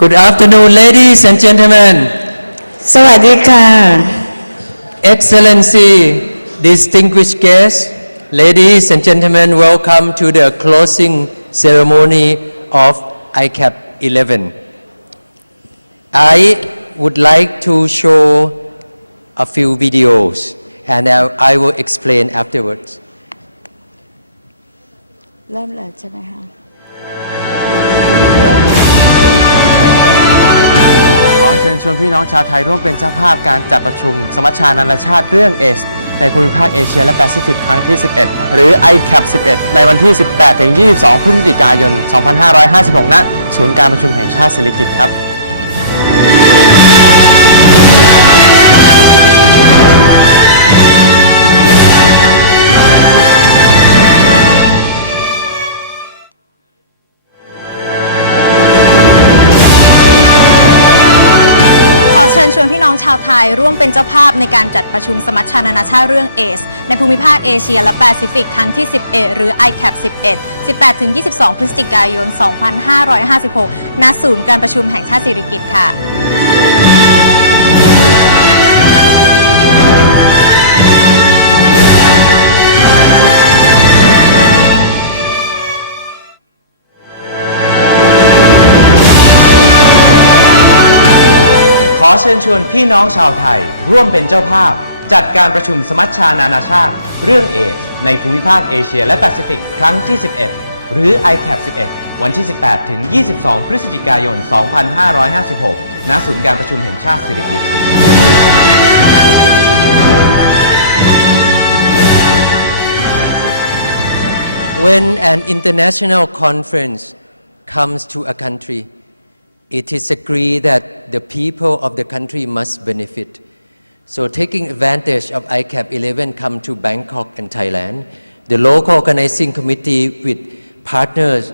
Good afternoon, ladies and gentlemen. สวัสดีค่ะ Excellency, distinguished guests, ladies and gentlemen, welcome to the closing ceremony of ICAAP11. I would like to show a few videos and I will explain afterwards. เริ่มเลยใช่ไหมคะ ขอเชิญชวนพี่น้องชาวไทยร่วมเป็นเจ้าภาพการจัดประชุมสมัชชานานาชาติเรื่องเอสในภูมิภาคเอเชียและแปซิฟิกครั้งที่ 11 หรือ ICAAP11 ในวันที่ 18-22 พฤศจิกายน 2556 ณ ศูนย์การประชุมแห่งชาติสิริกิติ์ครับเชิญชวนพี่น้องชาวไทยร่วมเป็นเจ้าภาพในการจัดประชุมสมัชชานานาชาติเรื่องเอสในภูมิภาคเอเชียและแปซิฟิกครั้งที่ 11 หรือ ICAAP11 18-22 พฤศจิกายน 2556 ณ ศูนย์การประชุมแห่งชาติสิริกิติ์ค่ะขอเชิญชวนพี่น้องชาวไทยร่วมเป็นเจ้าภาพจัดการประชุมสมัชชานานาชาติเรื่องเอดส์ในภูมิภาคเอเชียและแปซิฟิกครั้งที่ 11 หรือ ICAAP11 วันที่ 18-22 พฤศจิกายน 2556 ณ ศูนย์การประชุมแห่งชาติสิริกิติ์ When an international conference comes to a country, it is agreed that the people of the country must benefit. So taking advantage of ICAAP11 come to Bangkok and Thailand, the local organizing committee with partners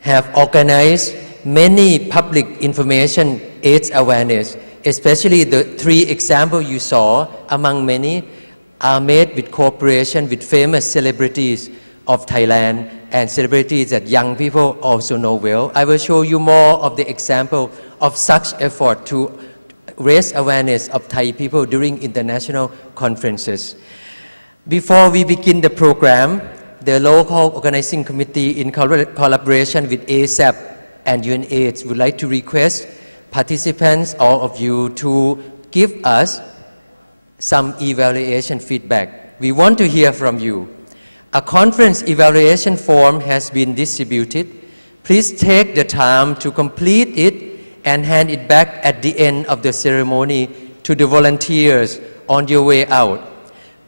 have organized many public information AIDS awareness, especially the three examples you saw among many are made with cooperation with famous celebrities of Thailand and celebrities that young people also know well. I will show you more of the example of such effort to raise awareness of Thai people during international conferences. Before we begin the program, the local organizing committee in collaboration with ASAP and UNAIDS would like to request participants, all of you, to give us some evaluation feedback. We want to hear from you. A conference evaluation form has been distributed. Please take the time to complete it and hand it back at the end of the ceremony to the volunteers on your way out.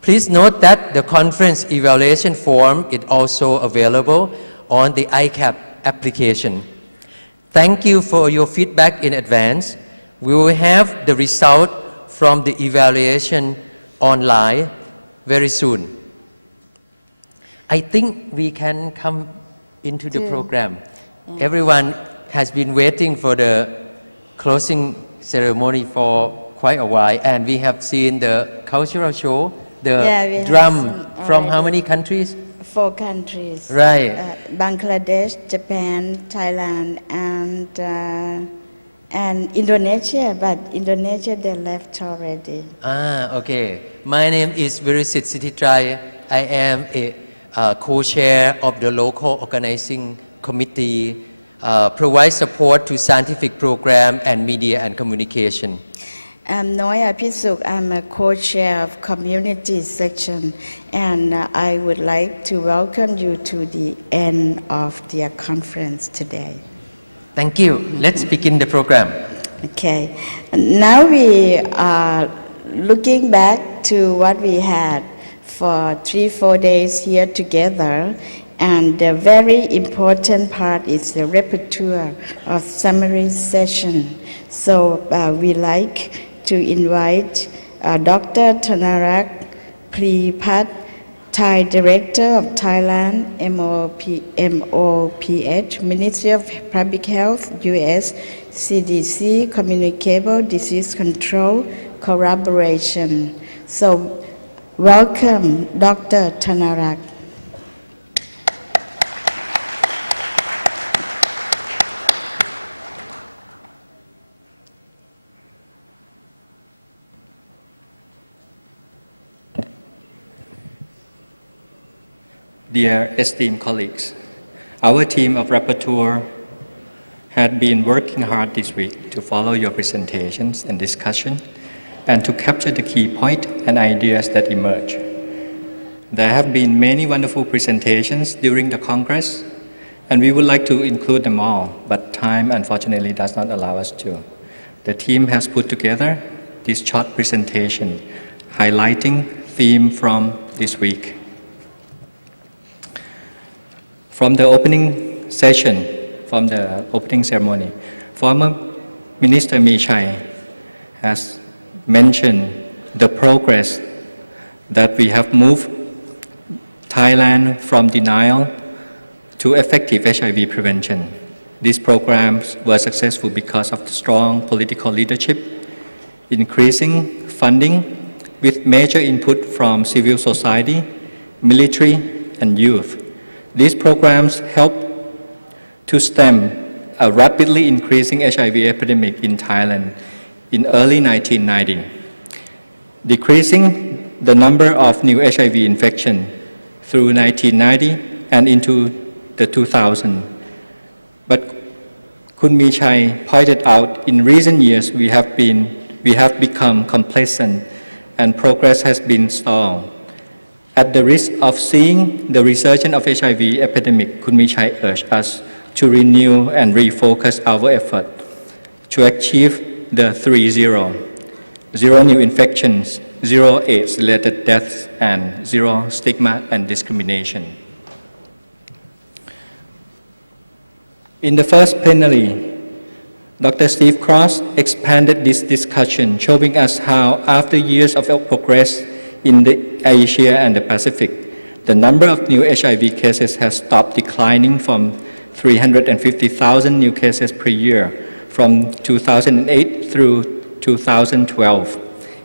Please note that the conference evaluation form is also available on the ICAAP application. Thank you for your feedback in advance. We will have the result from the evaluation online very soon. I think we can come into the program. Everyone has been waiting for the closing ceremony for quite a while, and we have seen the cultural show, the drum from how many countries? 4 countries. Right. Bangladesh, Japan, Thailand, and Indonesia. But Indonesia they left already. Okay. My name is Virisit Sititrai. I am a co-chair of the local organizing committee, provide support to scientific program and media and communication. I'm Noya Pisuk. I'm a co-chair of community section, and I would like to welcome you to the end of the conference today. Thank you. Let's begin the program. Okay. Now we are looking back to what we had for 3-4 days here together, and the very important part is the repertoire of summary session. So we like to invite Dr. Thanarak Pripat, Thai Director of Thailand MOPH, Ministry of Public Health, US, CDC, Communicable Disease Control, Collaboration. So welcome, Dr. Thanarak. Dear esteemed colleagues, our team of rapporteur had been working hard this week to follow your presentations and discussion and to capture the key points and ideas that emerge. There have been many wonderful presentations during the Congress, and we would like to include them all, but time unfortunately does not allow us to. The team has put together this short presentation highlighting theme from this week. From the opening session, from the opening ceremony, former Minister Michai has mentioned the progress that we have moved Thailand from denial to effective HIV prevention. These programs were successful because of the strong political leadership, increasing funding with major input from civil society, military, and youth. These programs help to stem a rapidly increasing HIV epidemic in Thailand in early 1990, decreasing the number of new HIV infections through 1990 and into the 2000s. But Kun Michai pointed out in recent years we have become complacent and progress has been stalled. At the risk of seeing the resurgence of HIV epidemic, Kun Michai urged us to renew and refocus our effort to achieve the 3-0: 0 new infections, 0 AIDS-related deaths, and 0 stigma and discrimination. In the first plenary, Dr. Steve Cross expanded this discussion, showing us how, after years of progress in the Asia and the Pacific, the number of new HIV cases has stopped declining from 350,000 new cases per year from 2008 through 2012.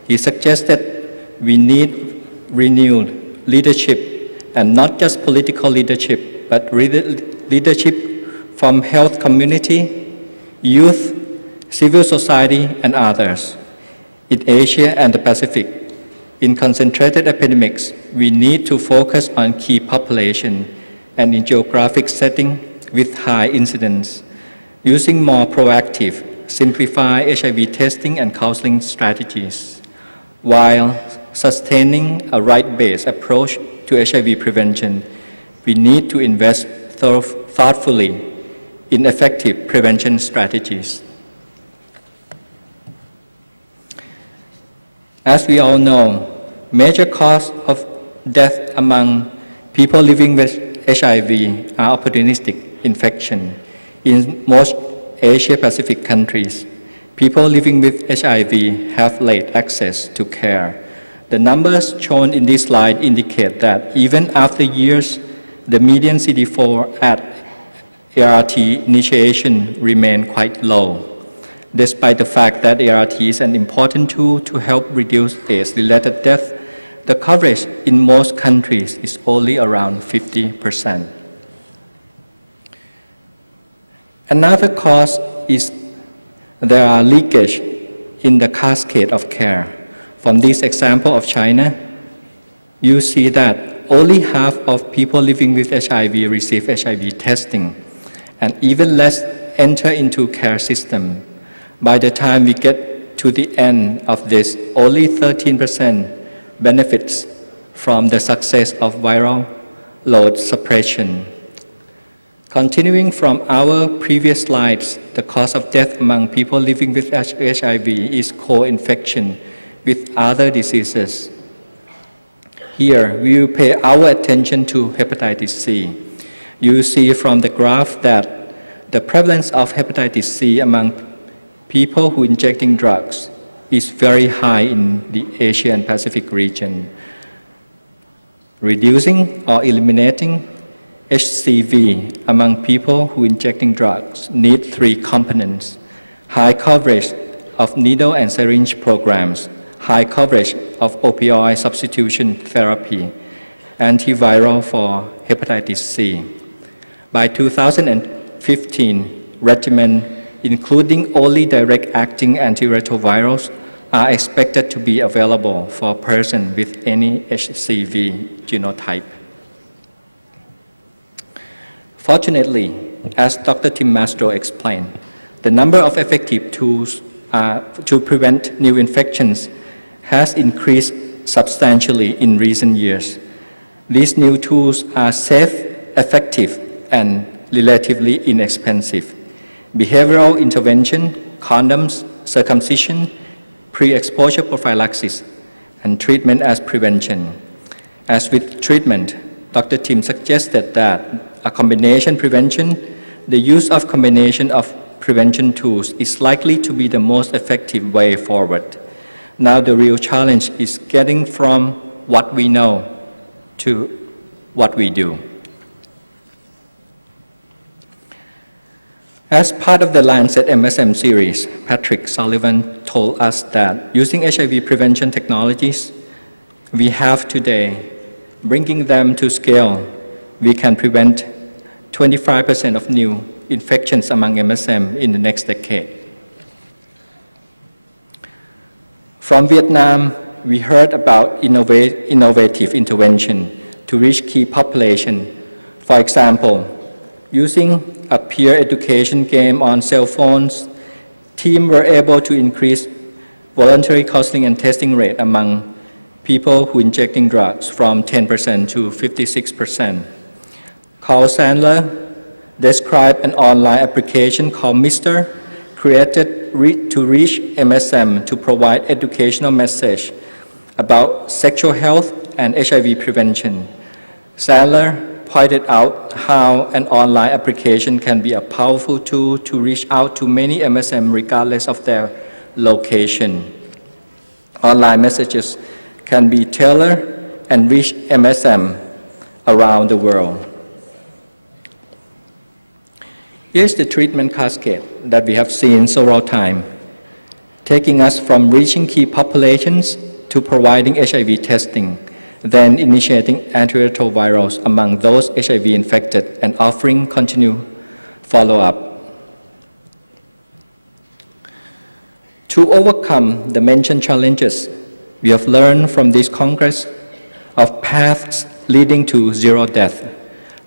He suggested we need renewed leadership, and not just political leadership, but leadership from health community, youth, civil society, and others. In Asia and the Pacific, in concentrated epidemics, we need to focus on key population and in geographic setting with high incidence, using more proactive, simplified HIV testing and counseling strategies, while sustaining a right-based approach to HIV prevention. We need to invest thoughtfully in effective prevention strategies. As we all know, major causes of death among people living with HIV are opportunistic infection. In most Asia-Pacific countries, people living with HIV have late access to care. The numbers shown in this slide indicate that even after years, the median CD4 at ART initiation remained quite low, despite the fact that ART is an important tool to help reduce AIDS-related death. The coverage in most countries is only around 50%. Another cause is there are leakage in the cascade of care. From this example of China, you see that only half of people living with HIV receive HIV testing, and even less enter into care system. By the time we get to the end of this, only 13% benefits from the success of viral load suppression. Continuing from our previous slides, the cause of death among people living with HIV is co-infection with other diseases. Here, we will pay our attention to hepatitis C. You see from the graph that the prevalence of hepatitis C among people who are injecting drugs is very high in the Asia and Pacific region. Reducing or eliminating HCV among people who are injecting drugs need 3 components: high coverage of needle and syringe programs, high coverage of opioid substitution therapy, antiviral for hepatitis C. By 2015, regimen including only direct-acting antiretrovirals are expected to be available for persons with any HCV genotype. Fortunately, as Dr. Tim Mastro explained, the number of effective tools to prevent new infections has increased substantially in recent years. These new tools are safe, effective, and relatively inexpensive. Behavioral intervention, condoms, circumcision, pre-exposure prophylaxis, and treatment as prevention. As with treatment, Dr. Tim suggested that a combination prevention, the use of combination of prevention tools is likely to be the most effective way forward. Now the real challenge is getting from what we know to what we do. As part of the Lancet MSM series, Patrick Sullivan told us that using HIV prevention technologies we have today, bringing them to scale, we can prevent 25% of new infections among MSM in the next decade. From Vietnam, we heard about innovative intervention to reach key population. For example, using a peer education game on cell phones, teams were able to increase voluntary counseling and testing rate among people who injecting drugs from 10% to 56%. Carl Sandler described an online application called Mister, created to reach MSM to provide educational message about sexual health and HIV prevention. Sandler pointed out how an online application can be a powerful tool to reach out to many MSM regardless of their location. Online messages can be tailored and reach MSM around the world. Here's the treatment cascade that we have seen several times, taking us from reaching key populations to providing HIV testing, then initiating antiretrovirals among those HIV infected and offering continued follow-up. To overcome the mentioned challenges, we have learned from this Congress of paths leading to zero death.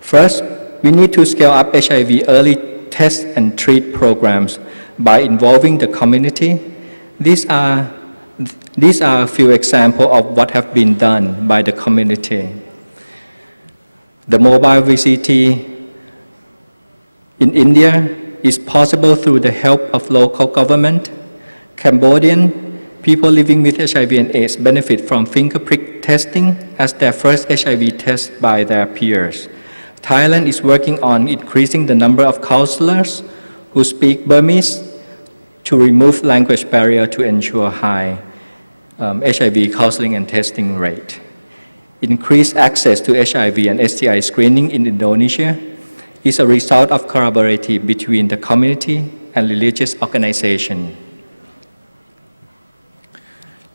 First, we need to scale up HIV early test and treat programs by involving the community. These are a few examples of what have been done by the community. The mobile VCT in India is possible through the help of local government. Cambodian people living with HIV and AIDS benefit from finger prick testing as their first HIV test by their peers. Thailand is working on increasing the number of counselors who speak Burmese to remove language barrier to ensure high HIV counseling and testing rate. Increased access to HIV and STI screening in Indonesia is a result of collaboration between the community and religious organizations.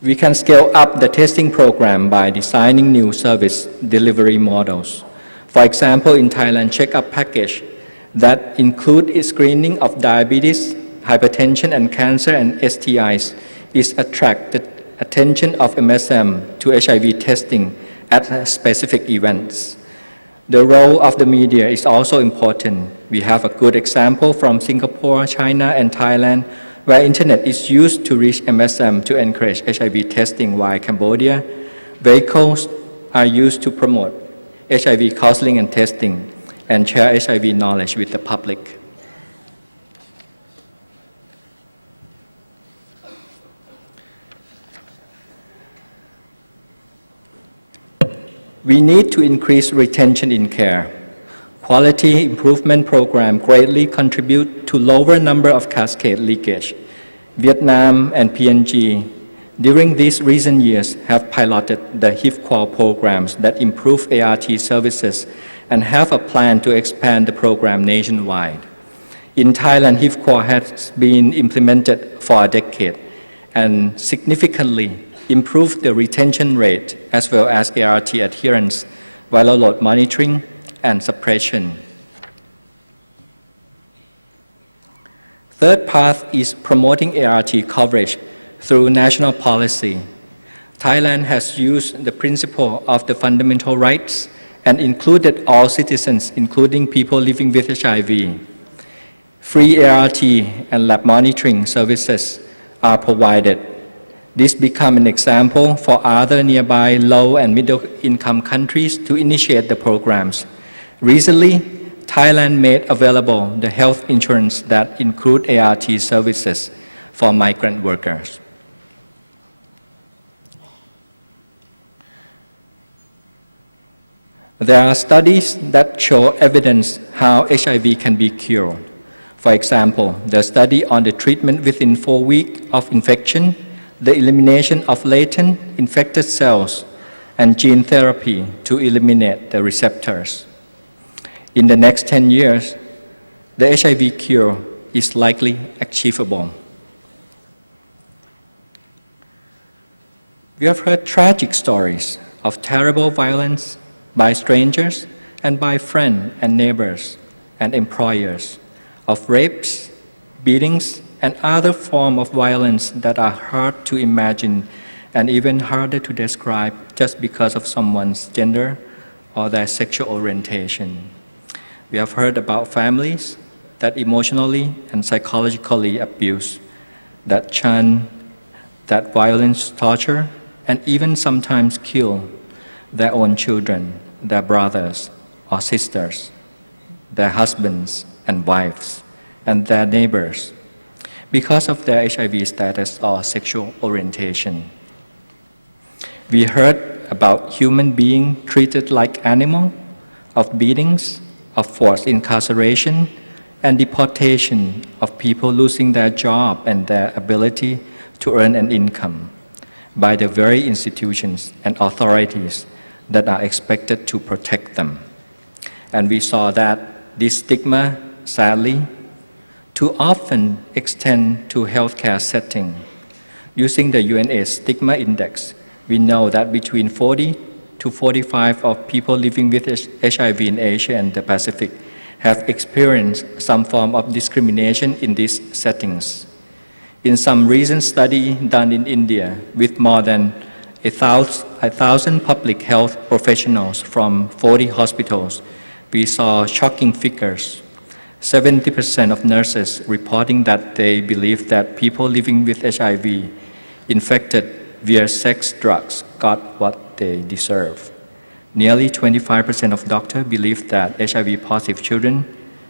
We can scale up the testing program by designing new service delivery models. For example, in Thailand, check-up package that include screening of diabetes, hypertension, and cancer and STIs is attracted attention of MSM to HIV testing at specific events. The role of the media is also important. We have a good example from Singapore, China, and Thailand, where internet is used to reach MSM to encourage HIV testing, while Cambodia, vehicles are used to promote HIV counseling and testing and share HIV knowledge with the public. We need to increase retention in care. Quality improvement program greatly contribute to lower number of cascade leakage. Vietnam and PNG during these recent years have piloted the HIV-Qual programs that improve ART services and have a plan to expand the program nationwide. In Thailand, HIV-Qual has been implemented for a decade and significantly improved the retention rate as well as ART adherence, viral load monitoring, and suppression. Third path is promoting ART coverage through national policy. Thailand has used the principle of the fundamental rights and included all citizens, including people living with HIV. Free ART and lab monitoring services are provided. This becomes an example for other nearby low and middle income countries to initiate the programs. Recently, Thailand made available the health insurance that include ART services for migrant workers. There are studies that show evidence how HIV can be cured. For example, the study on the treatment within 4 weeks of infection, the elimination of latent infected cells, and gene therapy to eliminate the receptors. In the next 10 years, the HIV cure is likely achievable. We have heard tragic stories of terrible violence by strangers and by friends and neighbors and employers, of rapes, beatings, and other forms of violence that are hard to imagine and even harder to describe just because of someone's gender or their sexual orientation. We have heard about families that emotionally and psychologically abuse, that shun, that violence, torture, and even sometimes kill their own children, their brothers or sisters, their husbands and wives, and their neighbors because of their HIV status or sexual orientation. We heard about human beings treated like animals, of beatings, of forced incarceration, and deportation of people losing their job and their ability to earn an income by the very institutions and authorities that are expected to protect them. And we saw that this stigma, sadly, too often extend to healthcare setting. Using the UNAIDS Stigma Index, we know that between 40 to 45 of people living with HIV in Asia and the Pacific have experienced some form of discrimination in these settings. In some recent study done in India with more than 1,000 public health professionals from 40 hospitals, we saw shocking figures. 70% of nurses reporting that they believe that people living with HIV infected via sex drugs got what they deserve. Nearly 25% of doctors believe that HIV-positive children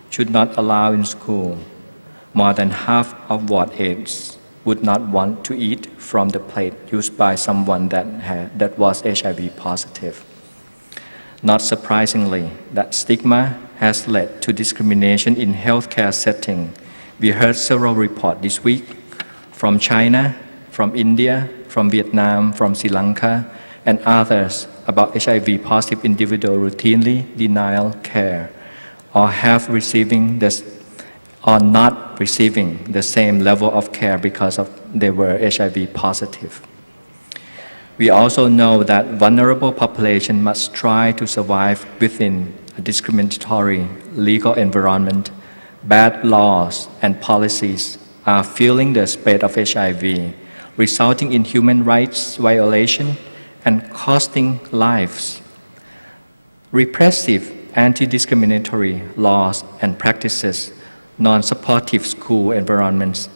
should not allow in school. More than half of ward aides would not want to eat from the plate used by someone that was HIV positive. Not surprisingly, that stigma has led to discrimination in healthcare setting. We heard several reports this week from China, from India, from Vietnam, from Sri Lanka, and others about HIV-positive individuals routinely denial care or not receiving the same level of care because they were HIV positive. We also know that vulnerable population must try to survive within a discriminatory legal environment. Bad laws and policies are fueling the spread of HIV, resulting in human rights violation and costing lives. Repressive anti-discriminatory laws and practices, non-supportive school environments,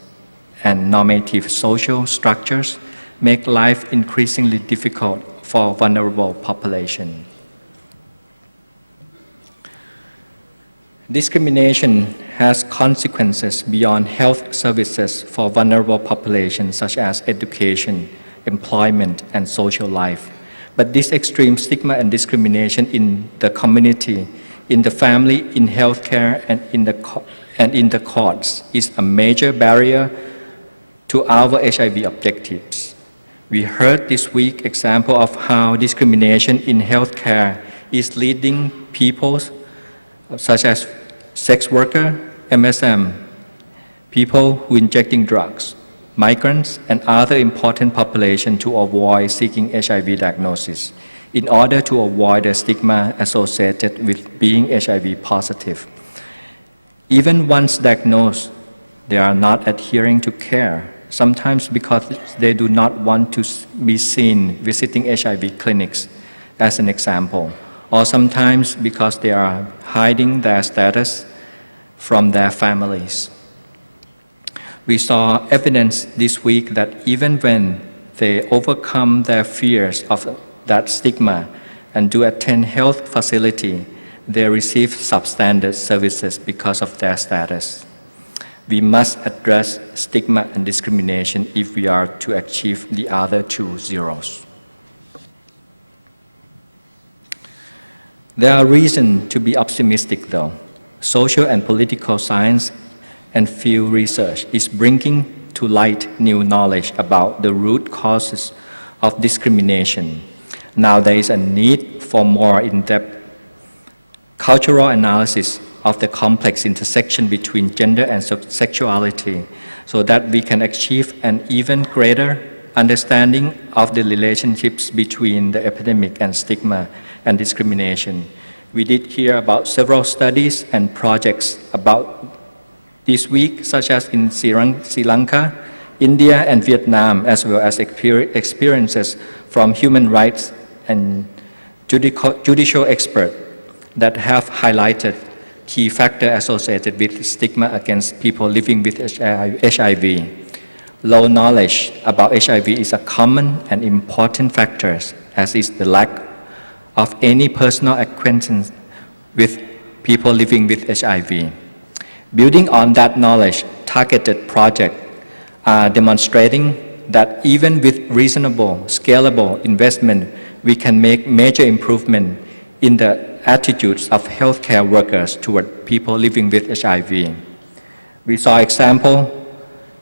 and normative social structures make life increasingly difficult for vulnerable population. Discrimination has consequences beyond health services for vulnerable populations such as education, employment, and social life. But this extreme stigma and discrimination in the community, in the family, in healthcare, and in the courts is a major barrier to our HIV objectives. We heard this week example of how discrimination in healthcare is leading people such as sex worker, MSM, people who injecting drugs, migrants, and other important population to avoid seeking HIV diagnosis in order to avoid the stigma associated with being HIV positive. Even once diagnosed, they are not adhering to care, sometimes because they do not want to be seen visiting HIV clinics, as an example, or sometimes because they are hiding their status from their families. We saw evidence this week that even when they overcome their fears of that stigma and do attend health facility, they receive substandard services because of their status. We must address stigma and discrimination if we are to achieve the other two zeros. There are reasons to be optimistic though. Social and political science and field research is bringing to light new knowledge about the root causes of discrimination. Now there is a need for more in-depth cultural analysis of the complex intersection between gender and sexuality so that we can achieve an even greater understanding of the relationships between the epidemic and stigma and discrimination. We did hear about several studies and projects about this week, such as in Sri Lanka, India, and Vietnam, as well as experiences from human rights and judicial experts that have highlighted key factors associated with stigma against people living with HIV. Low knowledge about HIV is a common and important factor, as is the lack of any personal acquaintance with people living with HIV. Building on that knowledge, targeted projects are demonstrating that even with reasonable, scalable investment, we can make major improvement in the attitudes of healthcare workers toward people living with HIV. We saw example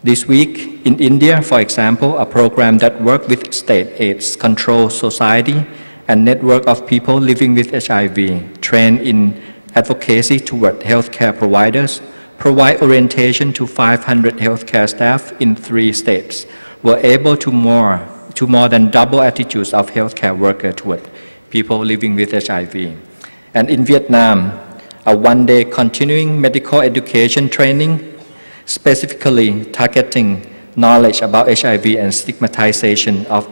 this week in India, for example, a program that worked with state AIDS control society and network of people living with HIV, trained in advocacy toward healthcare providers, provide orientation to 500 healthcare staff in 3 states, were able to more than double attitudes of healthcare workers toward people living with HIV. And in Vietnam, a one-day continuing medical education training, specifically targeting knowledge about HIV and stigmatization of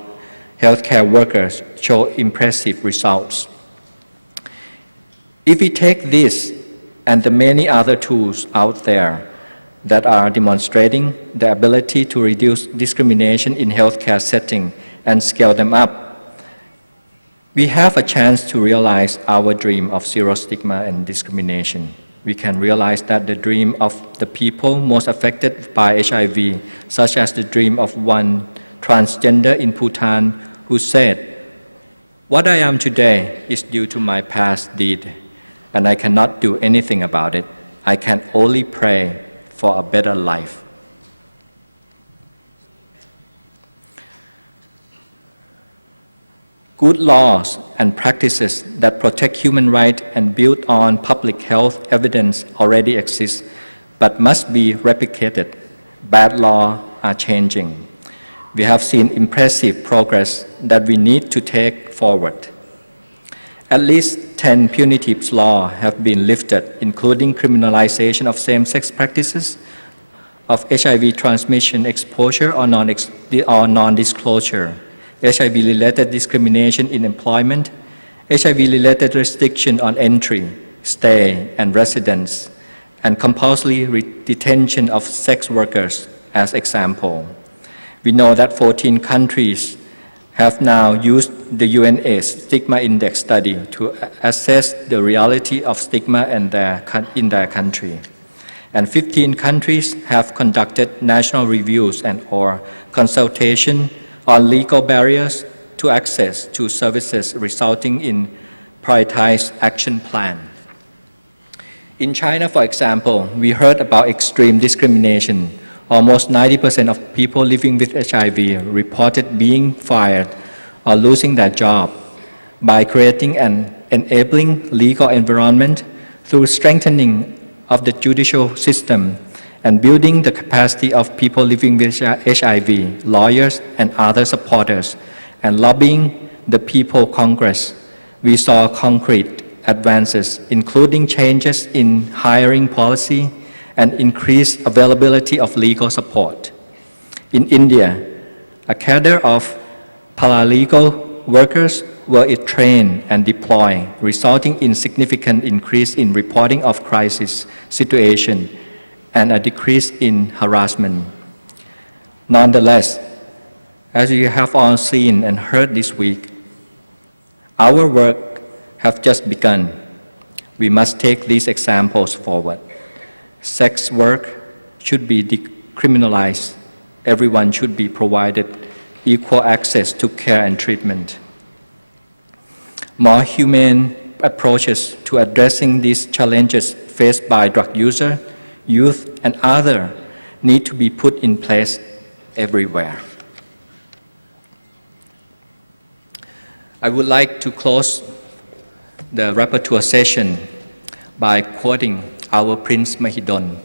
healthcare workers, show impressive results. If we take this and the many other tools out there that are demonstrating the ability to reduce discrimination in healthcare setting and scale them up, we have a chance to realize our dream of zero stigma and discrimination. We can realize that the dream of the people most affected by HIV, such as the dream of one transgender in Bhutan who said, "What I am today is due to my past deed, and I cannot do anything about it. I can only pray for a better life." Good laws and practices that protect human rights and build on public health evidence already exist, but must be replicated. Bad laws are changing. We have seen impressive progress that we need to take forward. At least 10 punitive laws have been lifted, including criminalization of same-sex practices, of HIV transmission exposure or non-disclosure, HIV-related discrimination in employment, HIV-related restriction on entry, stay, and residence, and compulsory detention of sex workers as example. We know that 14 countries have now used the UNAIDS Stigma Index study to assess the reality of stigma in their country. And 15 countries have conducted national reviews and/or consultation on legal barriers to access to services, resulting in prioritized action plan. In China, for example, we heard about extreme discrimination. Almost 90% of people living with HIV reported being fired or losing their job. By creating an enabling legal environment through strengthening of the judicial system and building the capacity of people living with HIV, lawyers and other supporters, and lobbying the People Congress, we saw concrete advances, including changes in hiring policy and increased availability of legal support. In India, a cadre of paralegal workers were trained and deployed, resulting in significant increase in reporting of crisis situation and a decrease in harassment. Nonetheless, as you have all seen and heard this week, our work has just begun. We must take these examples forward. Sex work should be decriminalized. Everyone should be provided equal access to care and treatment. More humane approaches to addressing these challenges faced by drug users, youth, and others need to be put in place everywhere. I would like to close the rapporteur session by quoting our Prince Mahidol.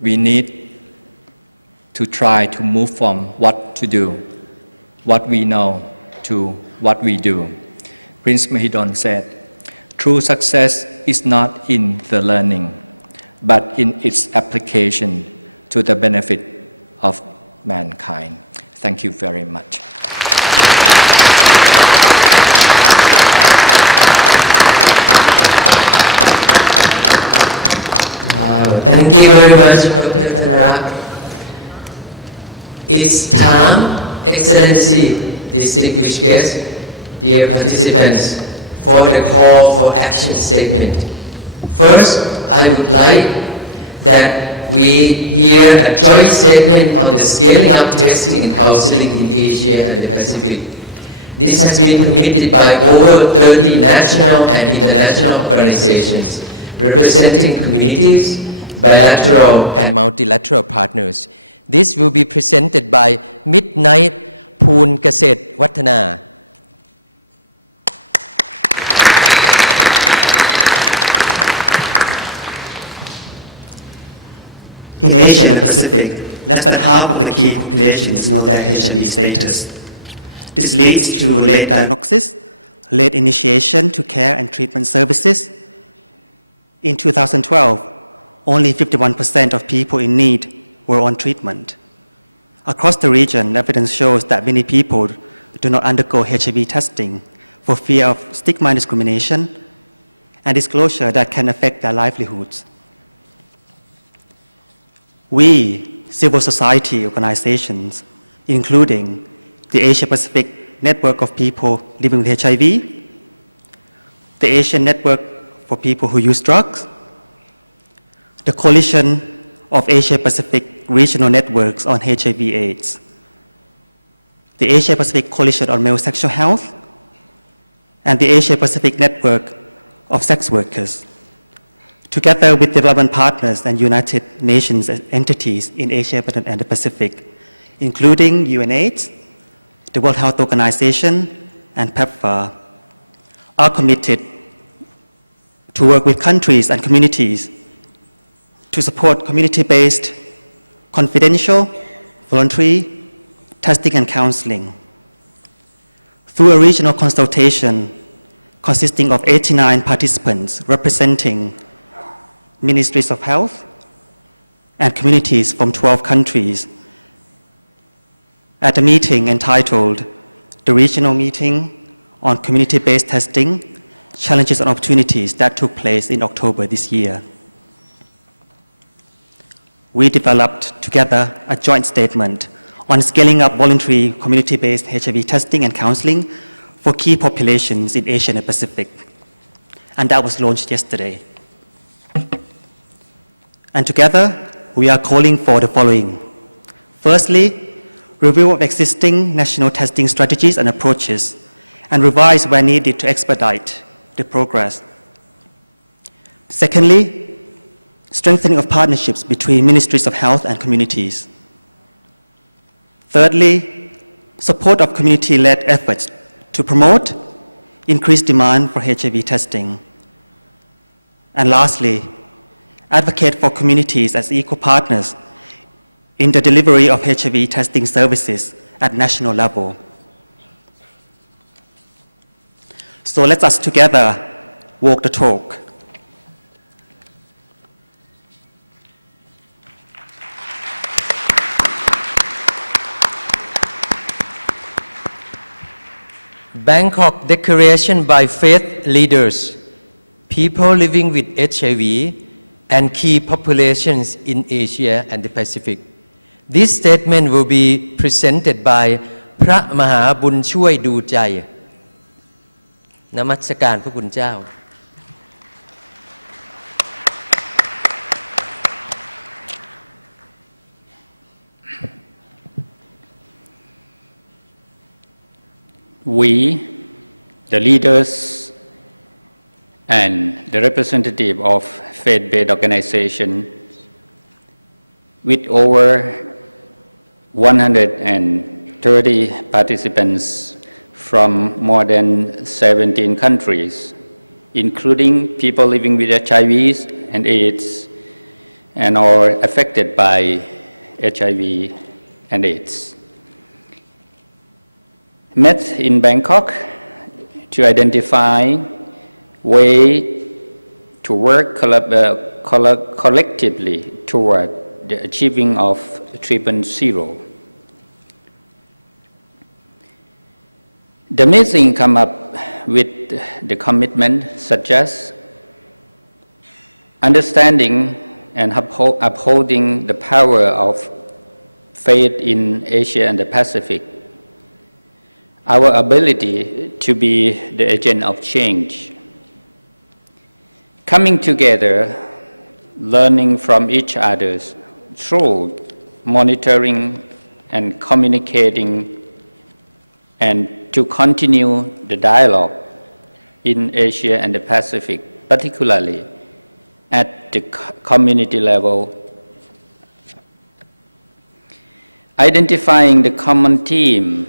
We need to try to move from what to do, what we know, to what we do. Prince Mahidol said, "True success is not in the learning, but in its application to the benefit of mankind." Thank you very much. Wow, thank you very much, Dr. Thanarak. It's time, Excellency, distinguished guests, dear participants, for the call for action statement. First, I would like that we hear a joint statement on the scaling up testing and counseling in Asia and the Pacific. This has been committed by over 30 national and international organizations representing communities, bilateral and multilateral partners. This will be presented by Midnight Poon Kaset Wattana. In Asia and the Pacific, less than half of the key populations know their HIV status. This leads to late diagnosis, late initiation to care and treatment services. In 2012, only 51% of people in need were on treatment. Across the region, evidence shows that many people do not undergo HIV testing for fear of stigma and discrimination and disclosure that can affect their livelihoods. We, civil society organizations, including the Asia-Pacific Network of People Living with HIV, the Asian Network for People Who Use Drugs, the Coalition of Asia-Pacific Regional Networks on HIV/AIDS, the Asia-Pacific Coalition on Male Sexual Health, and the Asia-Pacific Network of Sex Workers, together with development partners and United Nations entities in Asia and the Pacific, including UNAIDS, the World Health Organization, and PEPFAR, are committed to work with countries and communities to support community-based, confidential, voluntary testing and counseling. Through a regional consultation consisting of 89 participants representing ministries of health and communities from 12 countries, at a meeting entitled The Regional Meeting on Community-Based Testing, Challenges and Opportunities, that took place in October this year. We developed together a joint statement on scaling up voluntary community-based HIV testing and counseling for key populations in Asia and the Pacific. And that was launched yesterday. And together, we are calling for the following. Firstly, review of existing national testing strategies and approaches, and revise where needed to expedite the progress. Secondly, strengthening of partnerships between ministries of health and communities. Thirdly, support of community-led efforts to promote increased demand for HIV testing. And lastly, advocate for communities as equal partners in the delivery of HIV testing services at national level. So let us together walk the talk. Bangkok Declaration by Faith Leaders, People Living with HIV and Key Populations in Asia and the Pacific. This statement will be presented by พระมหาบุญช่วยดูใจนมัสการพระคุณเจ้า We, the leaders and the representative of faith-based organization with over 130 participants from more than 17 countries, including people living with HIV and AIDS and or affected by HIV and AIDS, met in Bangkok to identify ways to work collectively toward the achieving of 000. The meeting come up with the commitment such as understanding and upholding the power of faith in Asia and the Pacific, our ability to be the agent of change, coming together, learning from each other through monitoring and communicating, and to continue the dialogue in Asia and the Pacific, particularly at the community level, identifying the common theme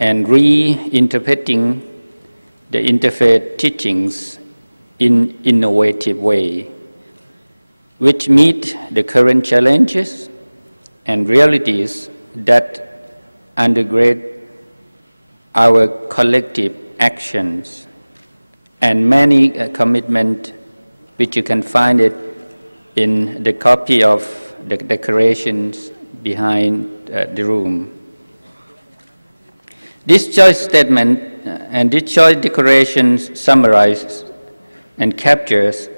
and reinterpreting the interfaith teachings in innovative way, which meet the current challenges and realities that undergird our collective actions, and many commitments which you can find it in the copy of the declarations behind the room. This joint statement and this joint declaration summarizes and captures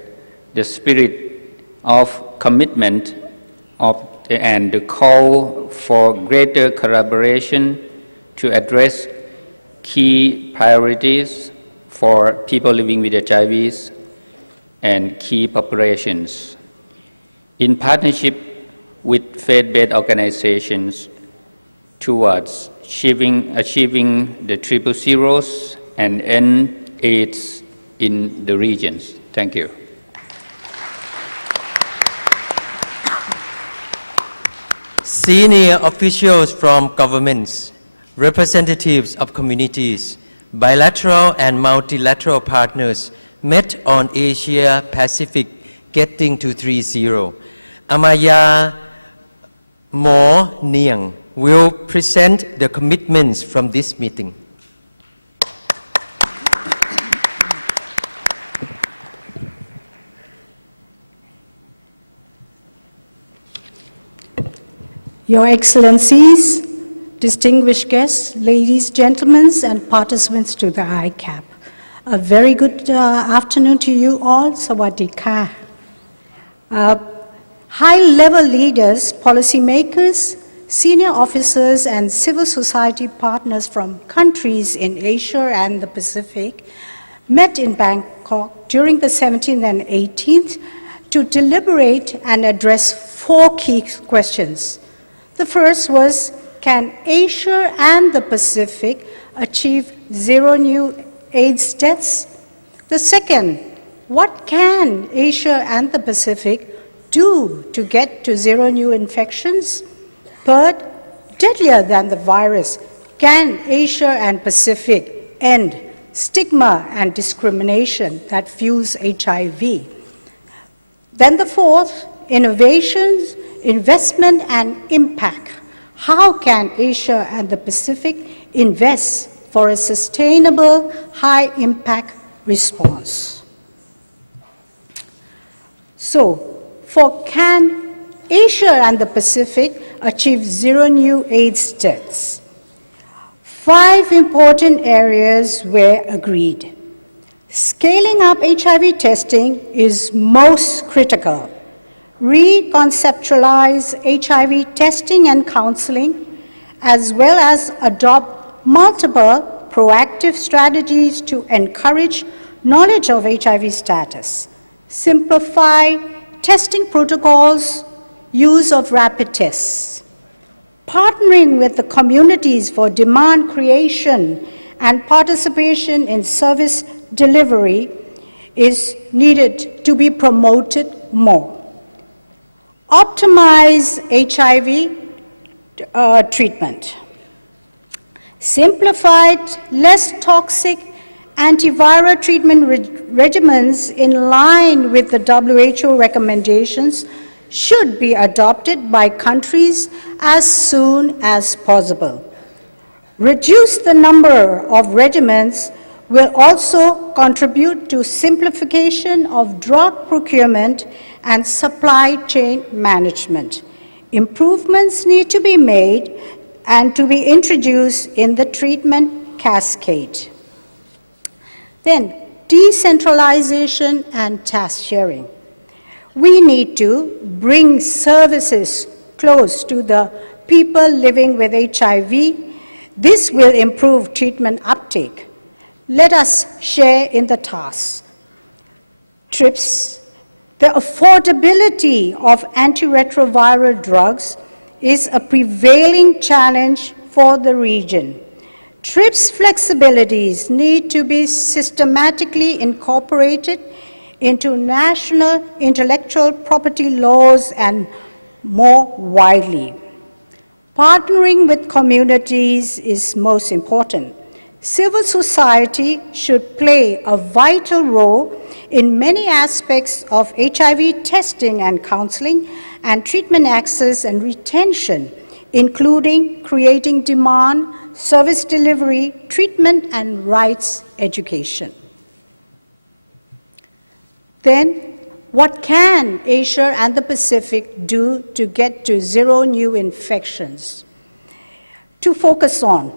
the spirit of commitment and the call for greater collaboration to address key priorities for people living with HIV and key populations in partnership with faith-based organizations towards achieving the 000 and end AIDS in the regions. Thank you. Senior officials from governments, representatives of communities, bilateral and multilateral partners met on Asia Pacific Getting to 3.0. Amaya Mo Niang will present the commitments from this meeting. Your Excellencies, distinguished guests, ladies, gentlemen, and participants to the ICAAP. A very good afternoon to you all. Sawadee ka. High-level leaders, policymakers, senior officers, and civil society partners from countries in Asia and the Pacific met in Bangkok during the 17th and 18th to deliberate and address 4 key questions. The first was, can Asia and the Pacific achieve 0 new AIDS deaths? The second, what can Asia and the Pacific do to get to 0 new infections? Third, deadlier than the virus, can Asia and Pacific end stigma and discrimination that fuels HIV? Then the fourth, innovations, investment and impact. How can Asia and the Pacific invest for a sustainable, high-impact response? So, for can Asia and the Pacific achieve 0 new AIDS deaths? 5 important areas were agreed. Scaling up HIV testing is most critical. Reconceptualize HIV testing and counseling, as well as adopt multiple proactive strategies to encourage knowledge of HIV status. Simplify testing protocols, use of rapid tests. Partnering with the communities for demand creation and participation in service delivery is needed to be promoted more. Optimize HIV treatment. Simplified, less toxic antiviral treatment regimens in line with the WHO recommendations should be adopted by countries as soon as possible. Reduce the number of regimens will also contribute to simplification of drug procurement and supply chain management. Improvements need to be made and to be introduced in the treatment cascade. Then, decentralization and task sharing. We need to bring services close to the people living with HIV. This will improve treatment uptake. Let us share in the tasks. TRIPS. The affordability of antiretroviral drugs is a prevailing challenge for the region. TRIPS flexibilities need to be systematically incorporated into national intellectual property laws and more widely. Partnering with communities is most important. Civil society should play a vital role in many aspects of HIV testing and counseling and treatment access and retention, including creating demand, service delivery, treatment, and rights education. Then, what can Asia and the Pacific do to get to zero new infections? To focus on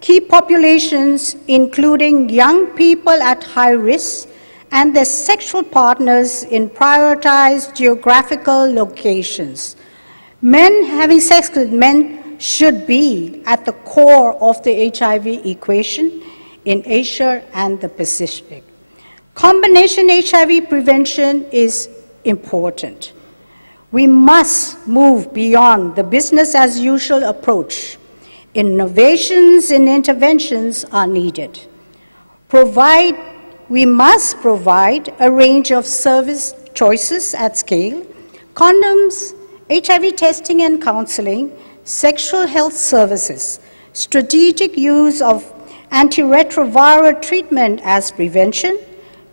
key populations, including young people at high risk and their sexual partners in prioritized geographical locations. Men having sex with men should be at the core of the HIV equation in Asia and the Pacific. Combination HIV prevention is important. We must move beyond the business as usual approach. Innovations in interventions are needed. We must provide a range of service choices at scale: condoms, HIV testing and counseling, sexual health services, strategic use of antiretroviral treatment as prevention,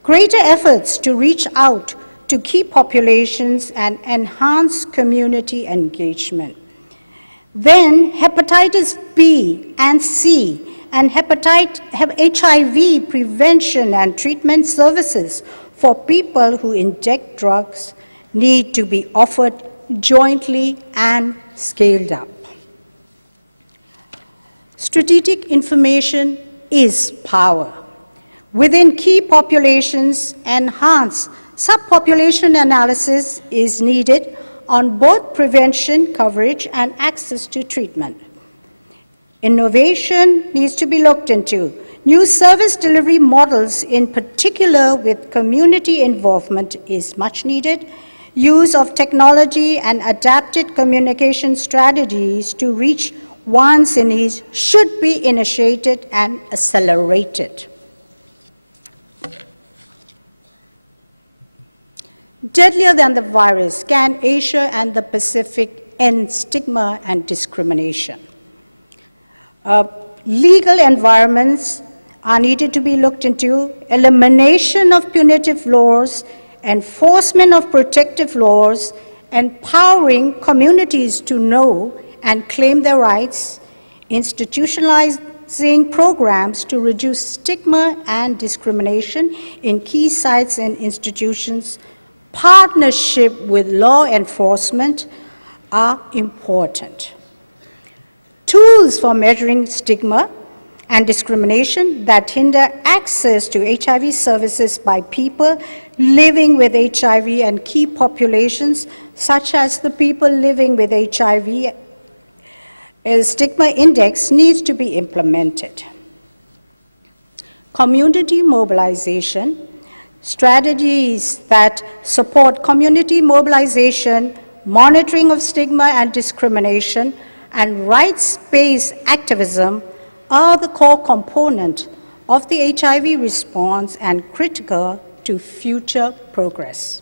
greater efforts to reach out to key populations and enhance community engagement. Then hepatitis B and C and HIV prevention and treatment services for people who inject drugs need to be offered jointly and scaled up. Strategic information is power. Within key populations, enhanced subpopulation analysis is needed on both prevention coverage and access to treatment. Innovation needs to be looked into. New service delivery models, in particular with community involvement, is much needed. Use of technology and adapted communication strategies to reach ones in need should be initiated and accelerated. Deadlier than the virus, can Asia and the Pacific end stigma and discrimination? Legal environments are needed to be looked into. Elimination of punitive laws, enforcement of protective laws, empowering communities to know and claim their rights, institutionalizing programs to reduce stigma and discrimination in key sites and institutions, partnership with law enforcement are important. Tools for measuring stigma and discrimination that hinder access to HIV services by people living with HIV and key populations such as the people living with HIV. A stigma index needs to be implemented. Community mobilization, strategies that support community mobilization, monitoring of stigma and discrimination, and rights-based activism are the core component of the HIV response and critical to future progress.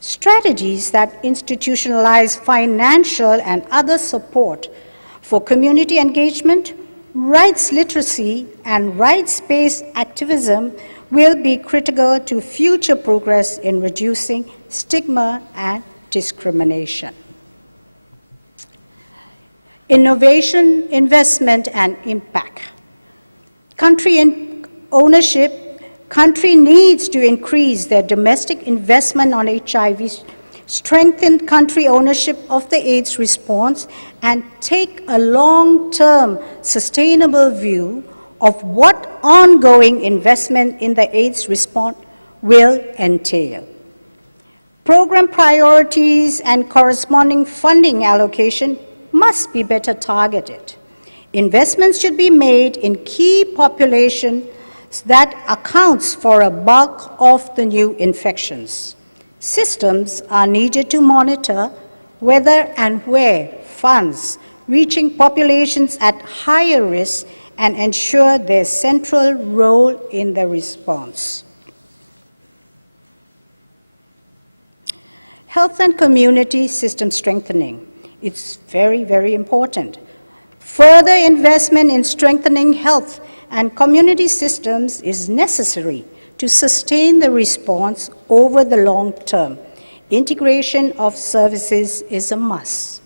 Strategies that institutionalize financial and other support for community engagement, rights literacy, and rights-based activism will be critical to future progress in reducing stigma and discrimination. Innovation, investment, and impact. Country needs to increase their domestic investment on HIV, strengthen country ownership of the AIDS response, and take a long-term sustainable view of what ongoing investment in the AIDS response will entail. Program priorities and corresponding funding allocation must be better targeted. Investments should be made in key populations that accounts for a bulk of the new infections. Systems are needed to monitor whether and where funds reaching populations at higher risk and ensure their central role in the response. Health and community system strengthening. It's very, very important. Further investment in strengthening health and community systems is necessary to sustain the response over the long term. Integration of services is a must.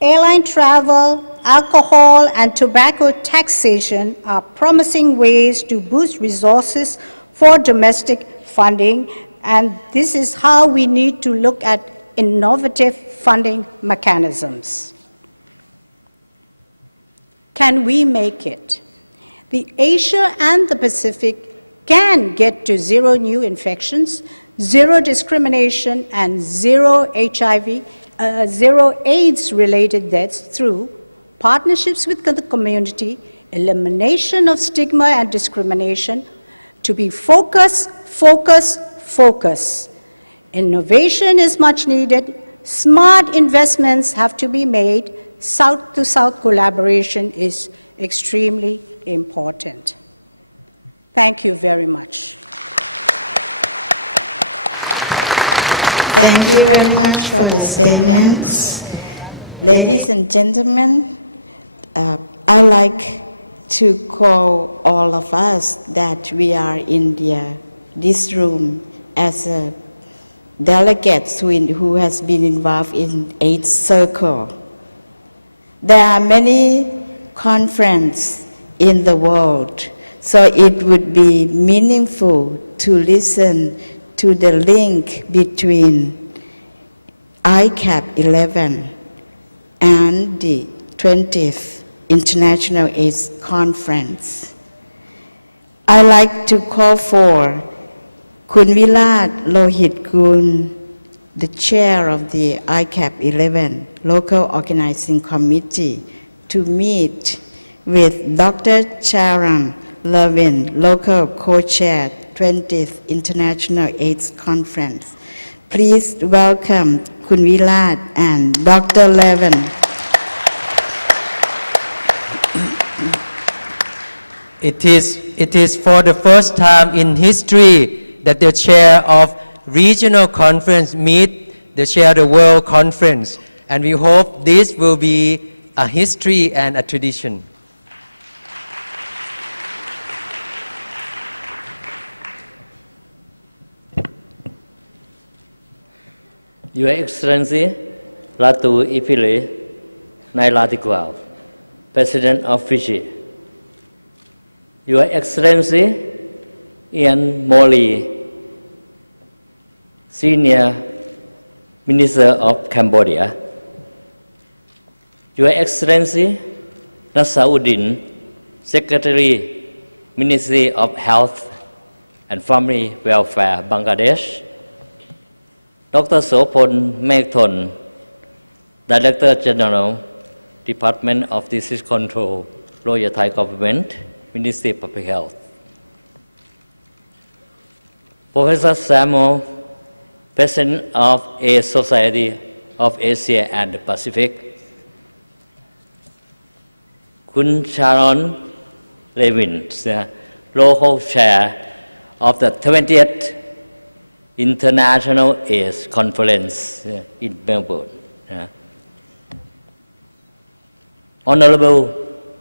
Airline travel, alcohol, and tobacco taxation are promising ways to boost resources for domestic funding, and this is how we need to look at innovative funding mechanisms. Can we make it? The Asia and the Pacific can get to zero new infections, zero discrimination, and zero AIDS-related deaths through partnerships with the community, elimination of stigma and discrimination, to be focus. Innovation is much needed. Smart investments have to be made. South-to-South collaboration is extremely important. Thank you very much. Thank you very much for the statements. Ladies and gentlemen, I'd like to call all of us that we are in this room as a delegates who has been involved in AIDS Circle. There are many conferences in the world, so it would be meaningful to listen to the link between ICAAP11 and the 20th International AIDS Conference. I'd like to call for Kun Virat Lohit Gun, the chair of the ICAAP11 Local Organizing Committee, to meet with Dr. Charan Levin, local co-chair 20th International AIDS Conference. Please welcome Kun Virat and Dr. Levin. It is for the first time in history that the chair of regional conference meet the chair of the world conference, and we hope this will be a history and a tradition. Your Excellency Ratu Ipile Nailadikwao, President of Fiji. Your Excellency Ian Morley, Senior Minister of Cambodia. Your Excellency Nassauddin Secretary, Ministry of Health and Family Welfare, Bangladesh, Dr. Sopon Mekthon, Director General, Department of Disease Control, Royal Thai Government, Ministry of Public Health. Professor Samuel, President of AIDS Society of Asia and the Pacific, Kun Sharon Levin, local chair of the 20th International AIDS Conference in Melbourne. Honorable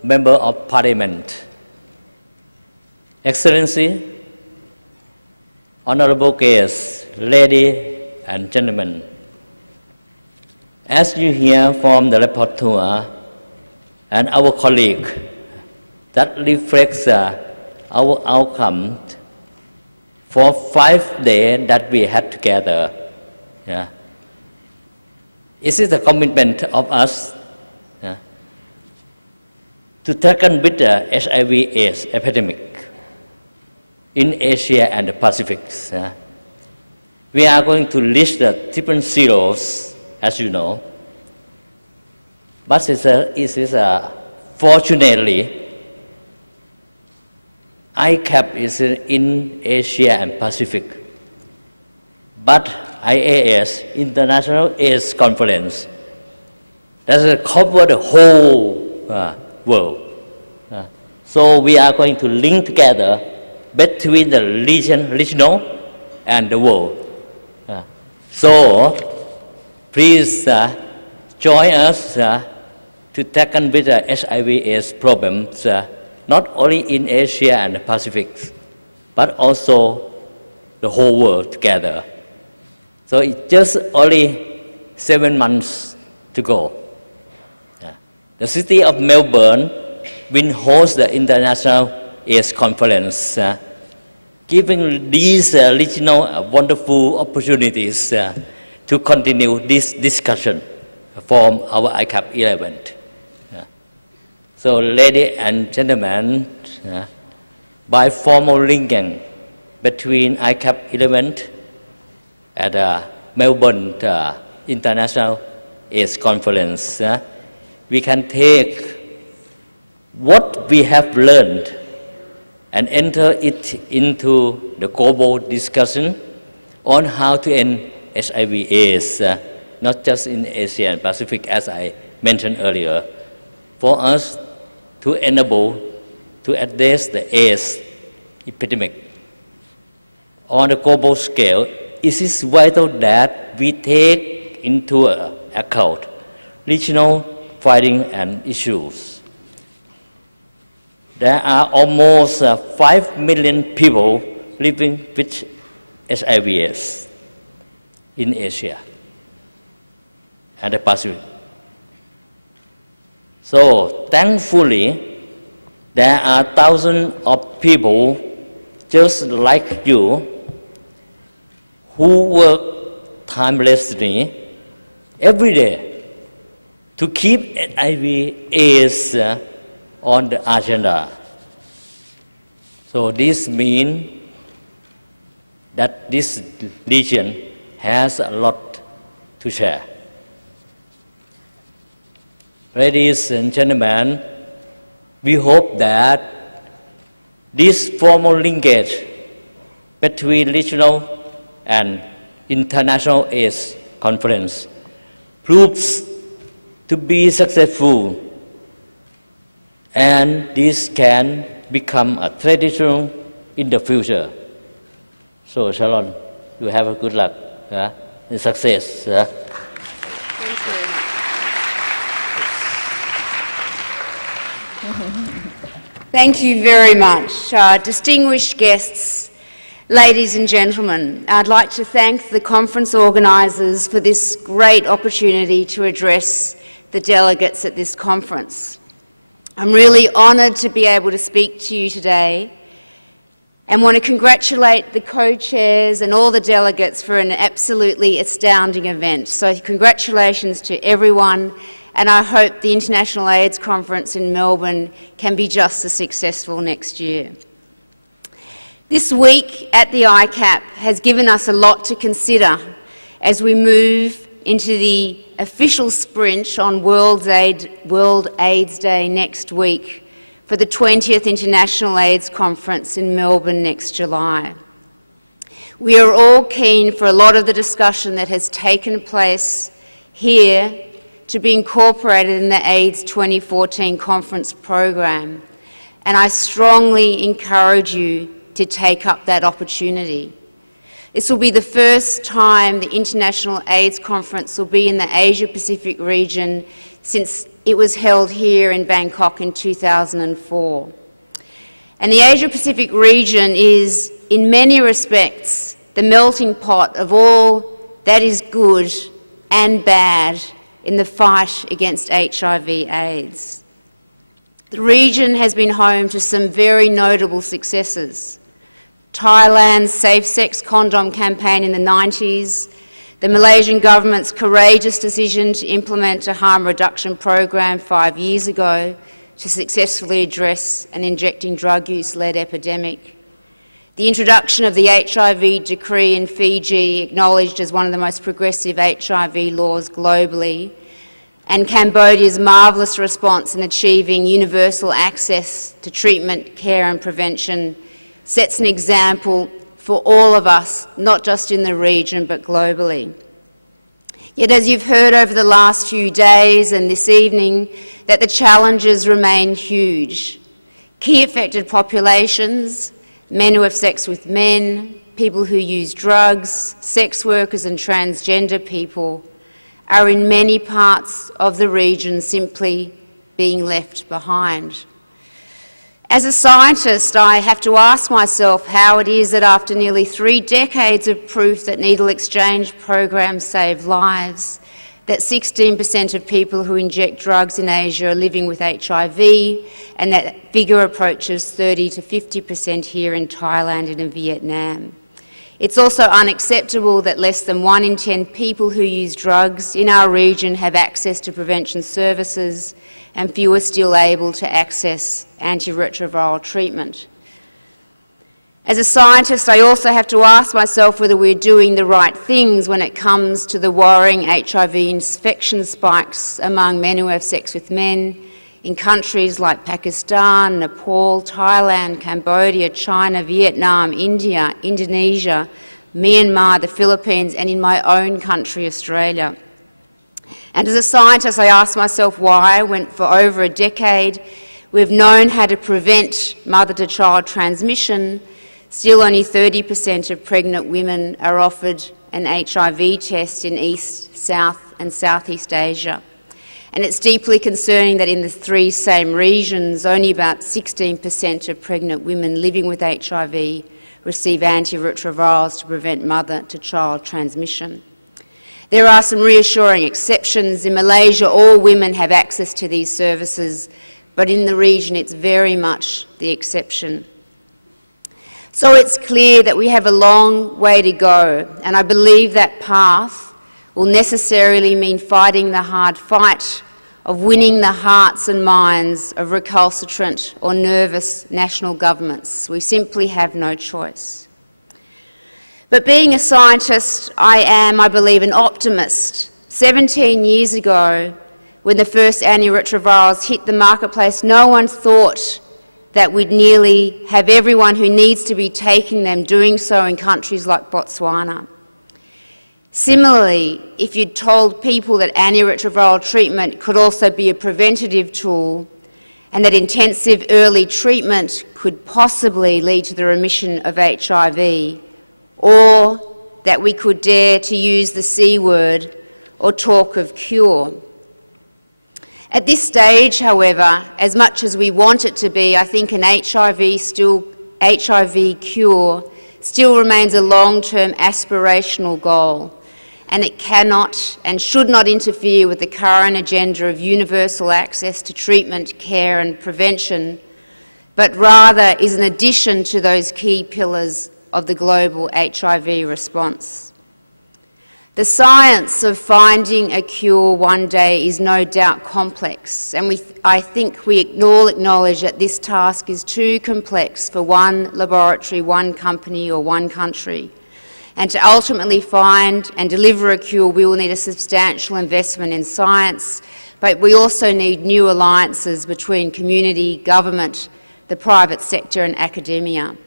Member of Parliament, Excellency, honorable guests, ladies and gentlemen, as you hear from the rapporteur and our colleague, that reflects our outcome for 5 days that we had together. It is the commitment of us to tackle with the HIV/AIDS epidemic in Asia and the Pacific. We are going to list the different zeros, as you know, but fortunately, ICAAP is in Asia and Pacific, but IAS, International AIDS Conference, that covers the whole world. So we are going to link together between the regional and the world. So please join us to tackle with the HIV/AIDS problems, not only in Asia and the Pacific, but also the whole world together. So it's just only 7 months to go. The city of Melbourne will host the International AIDS Conference, giving these regional wonderful opportunities to continue this discussion from our ICAAP11. So, ladies and gentlemen, by formal linking between ICAAP11 and Melbourne International AIDS Conference, we can take what we have learned and enter it into the global discussion on how to end HIV/AIDS, not just in Asia and Pacific, as I mentioned earlier, for us to enable to address the AIDS epidemic. On a global scale, it is vital that we take into account regional fighting and issues. There are almost 5 million people living with HIV/AIDS in Asia and the Pacific. So thankfully, there are thousands of people just like you who work tirelessly every day to keep HIV/AIDS on the agenda. So this means that this region has a lot to share. Ladies and gentlemen, we hope that this formal linkage between regional and international AIDS conference proves to be successful, and this can become a tradition in the future. So Sharon, you have a good luck and success. Thank you very much. Distinguished guests, ladies and gentlemen, I'd like to thank the conference organisers for this great opportunity to address the delegates at this conference. I'm really honoured to be able to speak to you today and want to congratulate the co-chairs and all the delegates for an absolutely astounding event. So congratulations to everyone and I hope the International AIDS Conference in Melbourne can be just as successful next year. This week at the ICAAP has given us a lot to consider as we move into the official sprint on World AIDS Day next week for the 20th International AIDS Conference in Melbourne next July. We are all keen for a lot of the discussion that has taken place here to be incorporated in the AIDS 2014 conference program, and I strongly encourage you to take up that opportunity. This will be the first time the International AIDS Conference will be in the Asia-Pacific region since it was held here in Bangkok in 2004. And the Asia-Pacific region is, in many respects, the melting pot of all that is good and bad in the fight against HIV/AIDS. The region has been home to some very notable successes. Thailand's safe-sex condom campaign in the 90s, the Malaysian government's courageous decision to implement a harm reduction program 5 years ago to successfully address an injecting drug use-led epidemic, the introduction of the HIV decree in Fiji, acknowledged as one of the most progressive HIV laws globally, and Cambodia's marvellous response in achieving universal access to treatment, care and prevention sets an example for all of us, not just in the region but globally. Yet as you've heard over the last few days and this evening, that the challenges remain huge. Key affected populations, men who have sex with men, people who use drugs, sex workers and transgender people, are in many parts of the region simply being left behind. As a scientist, I have to ask myself how it is that after nearly 3 decades of proof that needle exchange programs save lives, that 16% of people who inject drugs in Asia are living with HIV, and that figure approaches 30 to 50% here in Thailand and in Vietnam. It's also unacceptable that less than 1 in 10 people who use drugs in our region have access to prevention services, and fewer still able to access antiretroviral treatment. As a scientist, I also have to ask myself whether we're doing the right things when it comes to the worrying HIV infection spikes among men who have sex with men in countries like Pakistan, Nepal, Thailand, Cambodia, China, Vietnam, India, Indonesia, Myanmar, the Philippines, and in my own country, Australia. And as a scientist, I ask myself why, when for over a decade we've known how to prevent mother-to-child transmission, still only 30% of pregnant women are offered an HIV test in East, South and Southeast Asia. And it's deeply concerning that in the 3 same regions, only about 16% of pregnant women living with HIV receive antiretrovirals to prevent mother-to-child transmission. There are some reassuring exceptions. In Malaysia, all women have access to these services, but in the region it's very much the exception. So it's clear that we have a long way to go, and I believe that path will necessarily mean fighting the hard fight of winning the hearts and minds of recalcitrant or nervous national governments. We simply have no choice. But being a scientist, I am, I believe, an optimist. 17 years ago, when the first antiretrovirals hit the marketplace, no one thought that we'd nearly have everyone who needs to be taking them doing so in countries like Botswana. Similarly, if you'd told people that antiretroviral treatment could also be a preventative tool and that intensive early treatment could possibly lead to the remission of HIV, or that we could dare to use the C word or talk of cure. At this stage, however, as much as we want it to be, I think an HIV cure still remains a long-term aspirational goal, and it cannot and should not interfere with the current agenda of universal access to treatment, care and prevention, but rather is an addition to those key pillars of the global HIV response. The science of finding a cure one day is no doubt complex, and I think we all acknowledge that this task is too complex for one laboratory, one company or one country. And to ultimately find and deliver a cure, we will need a substantial investment in science, but we also need new alliances between community, government, the private sector and academia.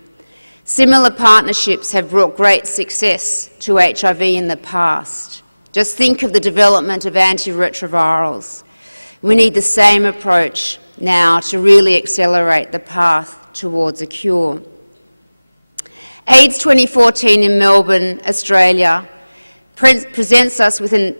Similar partnerships have brought great success to HIV in the past. Just think of the development of antiretrovirals. We need the same approach now to really accelerate the path towards a cure. AIDS 2014 in Melbourne, Australia, presents us with an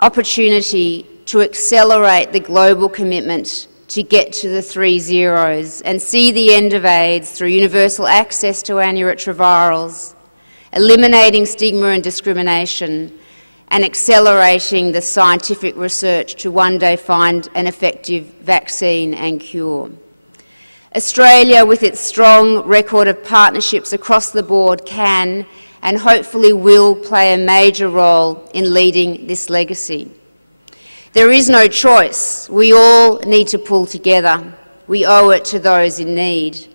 opportunity to accelerate the global commitment to get to the 3 zeros and see the end of AIDS through universal access to antiretrovirals, eliminating stigma and discrimination, and accelerating the scientific research to one day find an effective vaccine and cure. Australia, with its strong record of partnerships across the board, can and hopefully will play a major role in leading this legacy. There is no choice. We all need to pull together. We owe it to those in need.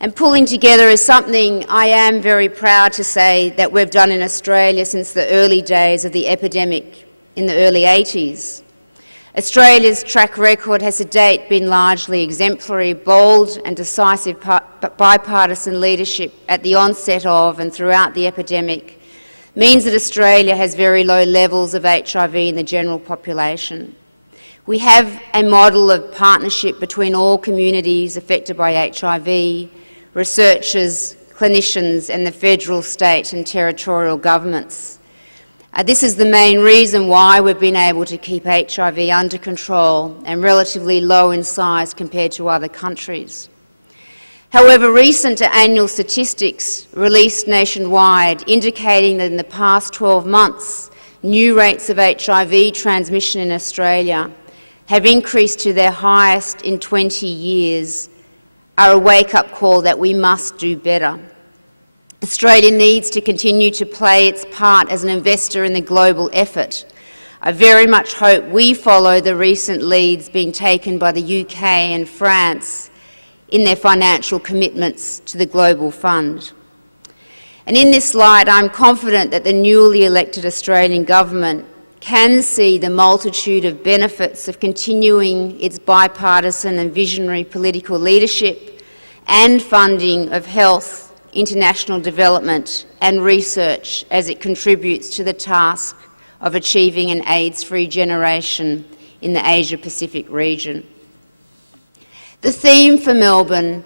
And pulling together is something I am very proud to say that we've done in Australia since the early days of the epidemic in the early 80s. Australia's track record has to date been largely exemplary, bold and decisive bipartisan leadership at the onset of and throughout the epidemic means that Australia has very low levels of HIV in the general population. We have a model of partnership between all communities affected by HIV, researchers, clinicians and the federal, state and territorial governments. This is the main reason why we've been able to keep HIV under control and relatively low in size compared to other countries. However, recent annual statistics released nationwide indicating that in the past 12 months, new rates of HIV transmission in Australia have increased to their highest in 20 years, are a wake-up call that we must do better. Australia needs to continue to play its part as an investor in the global effort. I very much hope we follow the recent leads being taken by the UK and France in their financial commitments to the Global Fund. And in this light, I'm confident that the newly elected Australian government can see the multitude of benefits of continuing its bipartisan and visionary political leadership and funding of health, international development and research as it contributes to the task of achieving an AIDS-free generation in the Asia-Pacific region. The theme for Melbourne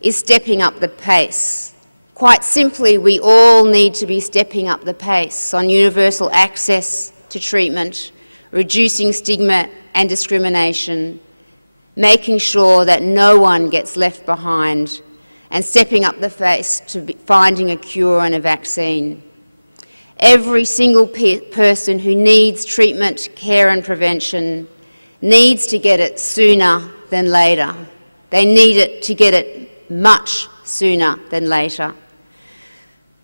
is stepping up the pace. Quite simply, we all need to be stepping up the pace on universal access to treatment, reducing stigma and discrimination, making sure that no one gets left behind, and stepping up the pace to finding a cure and a vaccine. Every single person who needs treatment, care and prevention needs to get it sooner than later. They need it to get it much sooner than later.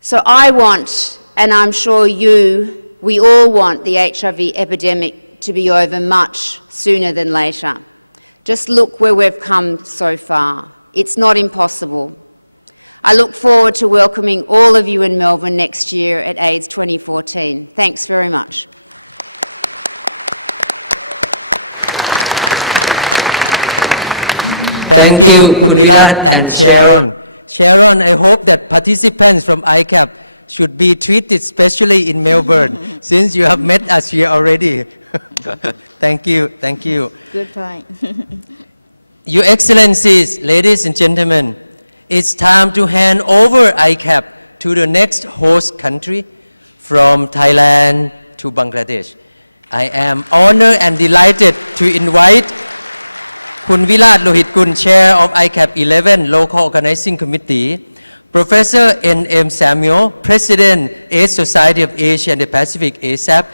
So I want, and I'm sure we all want the HIV epidemic to be over much sooner than later. Just look where we've come so far. It's not impossible. I look forward to welcoming all of you in Melbourne next year at AIDS 2014. Thanks very much. Thank you, Khun Virat and Sharon. Sharon, I hope that participants from ICAAP should be treated specially in Melbourne, since you have met us here already. Thank you, thank you. Good point. Your Excellencies, ladies and gentlemen, it's time to hand over ICAAP to the next host country, from Thailand to Bangladesh. I am honored and delighted to invite Khun Virat Lohitgun, Chair of ICAAP11 Local Organizing Committee, Professor N.M. Samuel, President, AIDS Society of Asia and the Pacific, ASAP,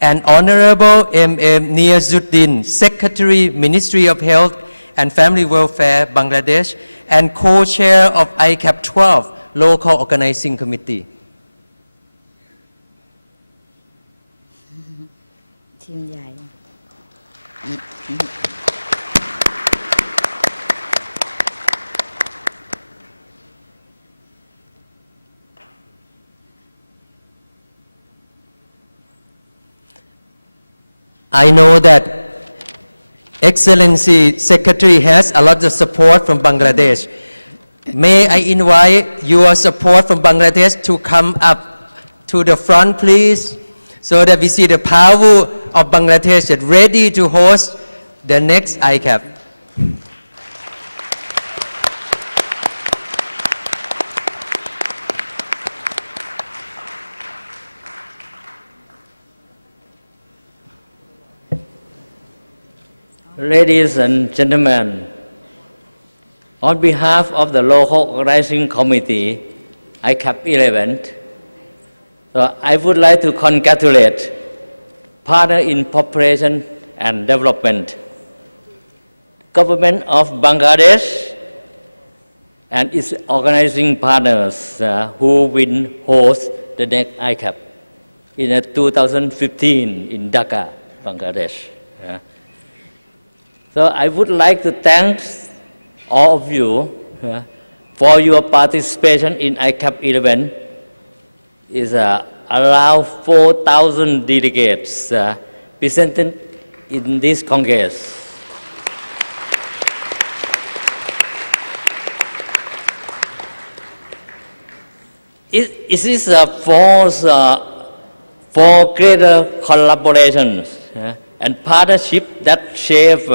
and Honorable M.M. Niazuddin, Secretary, Ministry of Health and Family Welfare, Bangladesh, and co-chair of ICAAP11 Local Organizing Committee. ทีมใหญ่ I know that Excellency Secretary has a lot of support from Bangladesh. May I invite your support from Bangladesh to come up to the front, please, so that we see the power of Bangladesh that ready to host the next ICAAP. Ladies and gentlemen, on behalf of the local organizing committee, ICAAP11, I would like to congratulate Partner in Cooperation and Development, Government of Bangladesh, and its organizing partners who will host the next ICAAP in 2015 in Dhaka, Bangladesh. So I would like to thank all of you for your participation in ICAAP11. Is around 4,000 delegates presented in this Congress. It is for greater collaboration and partnership that shape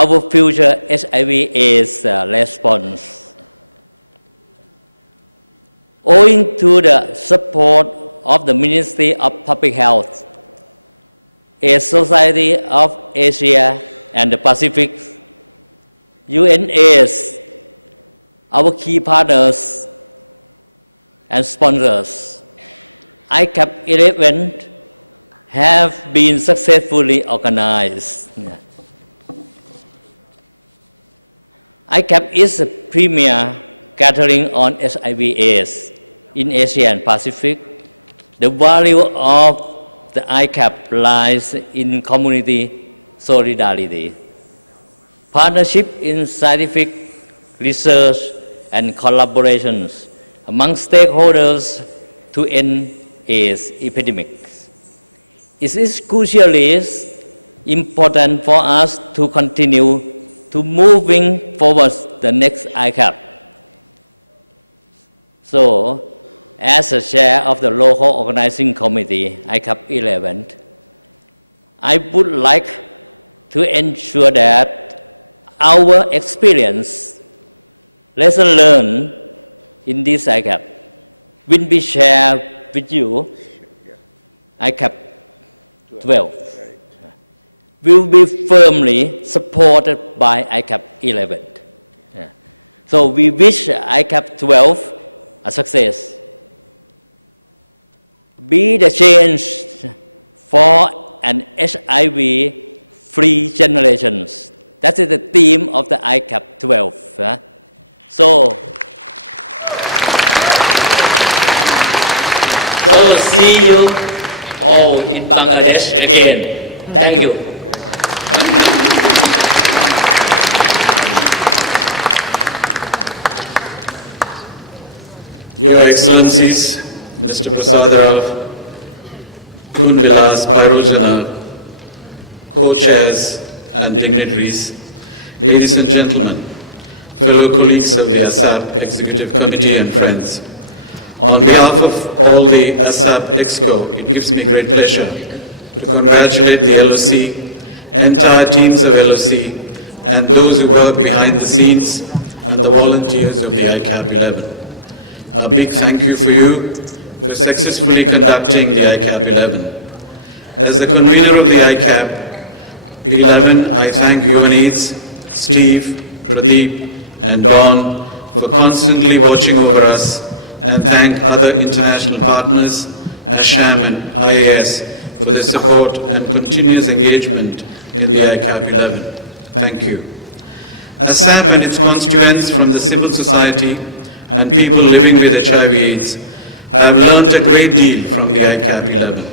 our future HIV/AIDS response. Owing to the support of the Ministry of Public Health, AIDS Society of Asia and the Pacific, UNAIDS, our key partners and sponsors, ICAAP11 have been successfully organized. ICAAP is a premier gathering on HIV/AIDS in Asia and Pacific. The value of the ICAAP lies in community solidarity, partnership in scientific research and collaborations among stakeholders to end AIDS epidemics. It is crucially important for us to continue to moving forward the next ICAAP. So, as a chair of the local organizing committee, ICAAP11, I would like to ensure that our experience, lesson learned in this ICAAP, will be shared with you. ICAAP12 will be firmly supported by ICAAP11. So we wish ICAAP12 a success. Be the change for an HIV-free generation. That is the theme of the ICAAP12. So see you all in Bangladesh again. Thank you. Your Excellencies, Mr. Prasadarao, Kunvilas Pairojana, co-chairs and dignitaries, ladies and gentlemen, fellow colleagues of the ICAAP Executive Committee and friends, on behalf of all the ICAAP Exco, it gives me great pleasure to congratulate the LOC, entire teams of LOC, and those who work behind the scenes, and the volunteers of the ICAAP11. A big thank you for you for successfully conducting the ICAAP11. As the convener of the ICAAP11, I thank UNAIDS, Steve, Pradeep, and Dawn for constantly watching over us, and thank other international partners, ASHAM and IAS, for their support and continuous engagement in the ICAAP11. Thank you. ICAAP and its constituents from the civil society and people living with HIV/AIDS have learnt a great deal from the ICAAP11.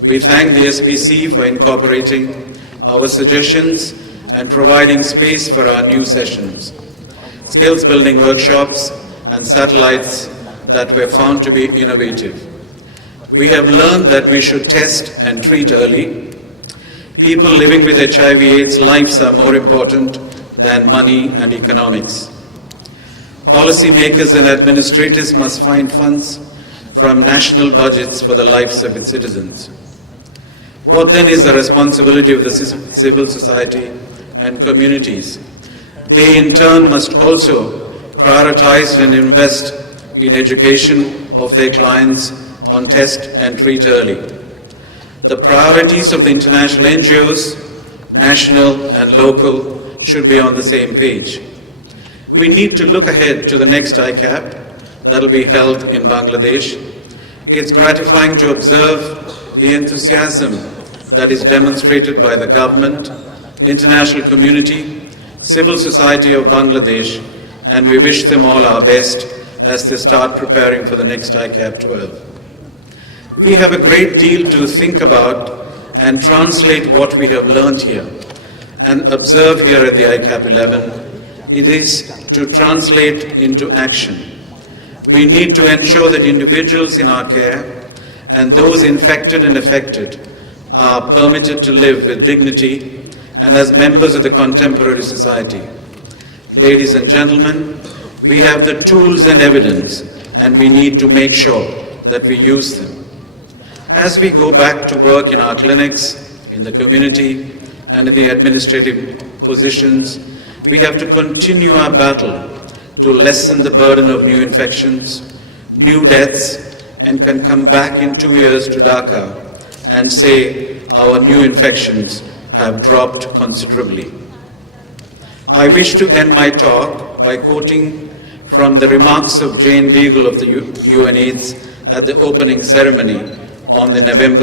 We thank the SPC for incorporating our suggestions and providing space for our new sessions, skills building workshops and satellites that were found to be innovative. We have learned that we should test and treat early. People living with HIV/AIDS lives are more important than money and economics. Policymakers and administrators must find funds from national budgets for the lives of its citizens. What then is the responsibility of the civil society and communities? They in turn must also prioritize and invest in education of their clients on test and treat early. The priorities of the international NGOs, national and local, should be on the same page. We need to look ahead to the next ICAAP that will be held in Bangladesh. It's gratifying to observe the enthusiasm that is demonstrated by the government, international community, civil society of Bangladesh, and we wish them all our best as they start preparing for the next ICAAP11. We have a great deal to think about and translate what we have learned here and observe here at the ICAAP11. It is to translate into action. We need to ensure that individuals in our care and those infected and affected are permitted to live with dignity and as members of the contemporary society. Ladies and gentlemen, we have the tools and evidence, and we need to make sure that we use them. As we go back to work in our clinics, in the community, and in the administrative positions, we have to continue our battle to lessen the burden of new infections, new deaths, and can come back in 2 years to Dhaka and say our new infections have dropped considerably. I wish to end my talk by quoting from the remarks of Jane Beagle of the UNAIDS at the opening ceremony on the November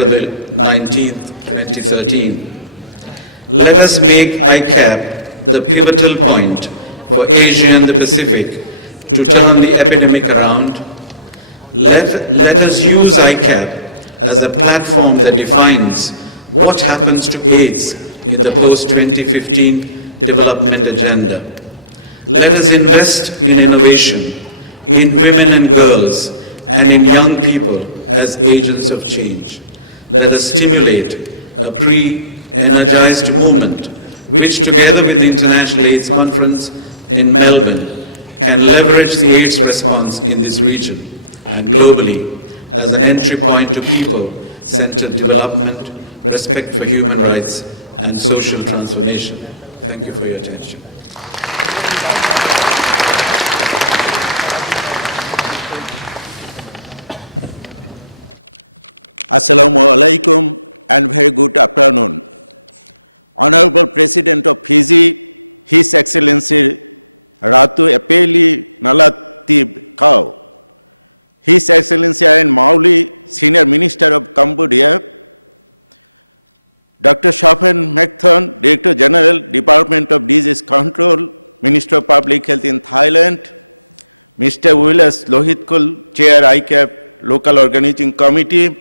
19th, 2013. Let us make ICAAP the pivotal point for Asia and the Pacific to turn the epidemic around. Let us use ICAAP as a platform that defines what happens to AIDS in the post-2015 development agenda. Let us invest in innovation, in women and girls, and in young people as agents of change. Let us stimulate a pre-energized movement which, together with the International AIDS Conference in Melbourne, can leverage the AIDS response in this region and globally as an entry point to people-centered development, respect for human rights, and social transformation. Thank you for your attention. Assalamu alaikum and very good afternoon. Honorable President of Fiji, His Excellency Ratu Epeli Nalatib Kau, His Excellency Aaron Mauli, Senior Minister of Cambodia, Dr. Shafen Mekthon, Director General, Department of Disease Control, Minister of Public Health in Thailand, Mr. Willis Lohitkul, Chair ICAAP Local Organizing Committee,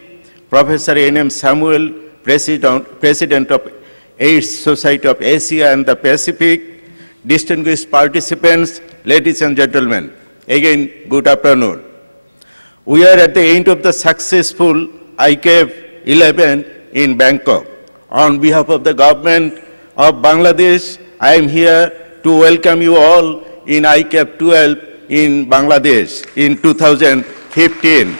Professor N.M. Samuel, President of AIDS Society of Asia and the Pacific, distinguished participants, ladies and gentlemen, again, good afternoon. We are at the end of the successful ICAAP11 in Bangkok. On behalf of the government of Bangladesh, I am here to welcome you all in ICAAP12 in Bangladesh in 2015.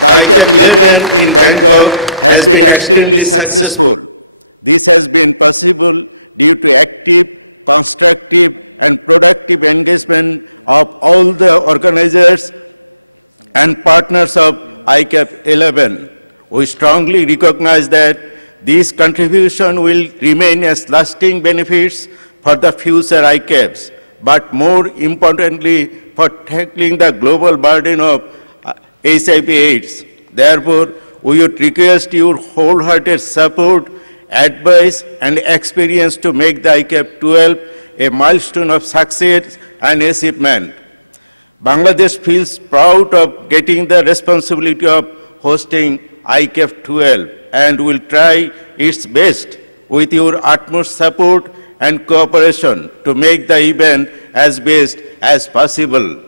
The ICAAP11 in Bangkok has been extremely successful. This has been possible due to active, constructive, and productive engagement of all the organizers and partners of ICAAP11. We strongly recognize that this contribution will remain as lasting benefits for the future ICAAPs, but more importantly, for tackling the global burden of HIV/AIDS. Therefore, we would request your wholehearted support, advice, and experience to make the ICAAP12 a milestone of success and achievement. Bangladesh feels proud of getting the responsibility of hosting ICAAP12 and will try its best with your utmost support and cooperation to make the event as best as possible.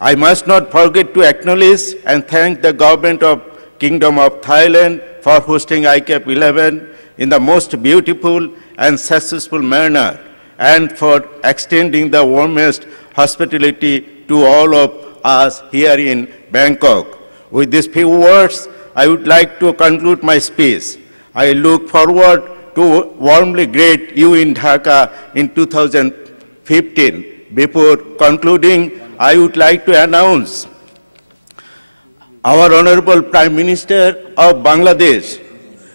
I must not forget to acknowledge and thank the government of Kingdom of Thailand for hosting ICAAP11 in the most beautiful and successful manner and for extending the warmest hospitality to all of us here in Bangkok. With these few words, I would like to conclude my speech. I look forward to warmly greet you in Dhaka in 2015. Before concluding, I would like to announce our Honorable Prime Minister of Bangladesh,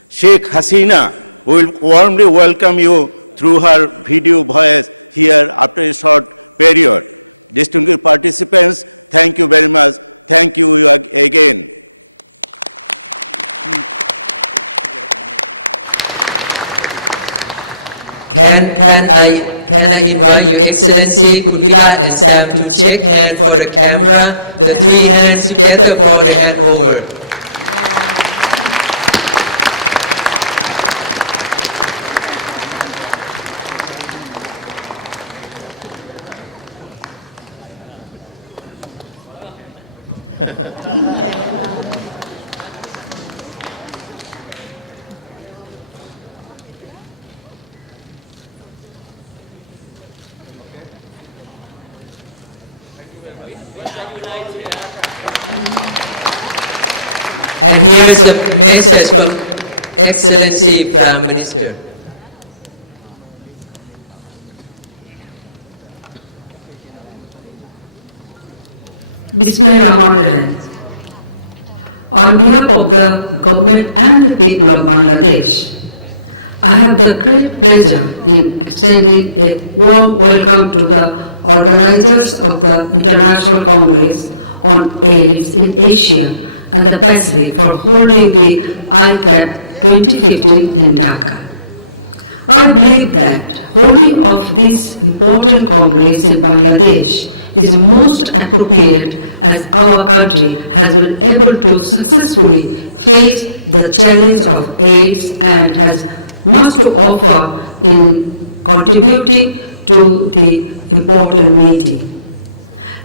Sheikh Hasina, will warmly welcome you through her video voice here after a short period. Distinguished participants, thank you very much. Thank you again. Can I invite Your Excellency Kun Virat and Sam to shake hands for the camera, the three hands together for the handover. And here's a message from Excellency Prime Minister. Bismillahirrahmanirrahim. On behalf of the government and the people of Bangladesh, I have the great pleasure in extending a warm welcome to the organizers of the International Congress on AIDS in Asia and the Pacific for holding the ICAAP 2015 in Dhaka. I believe that holding of this important Congress in Bangladesh is most appropriate as our country has been able to successfully face the challenge of AIDS and has much to offer in contributing to the important meeting.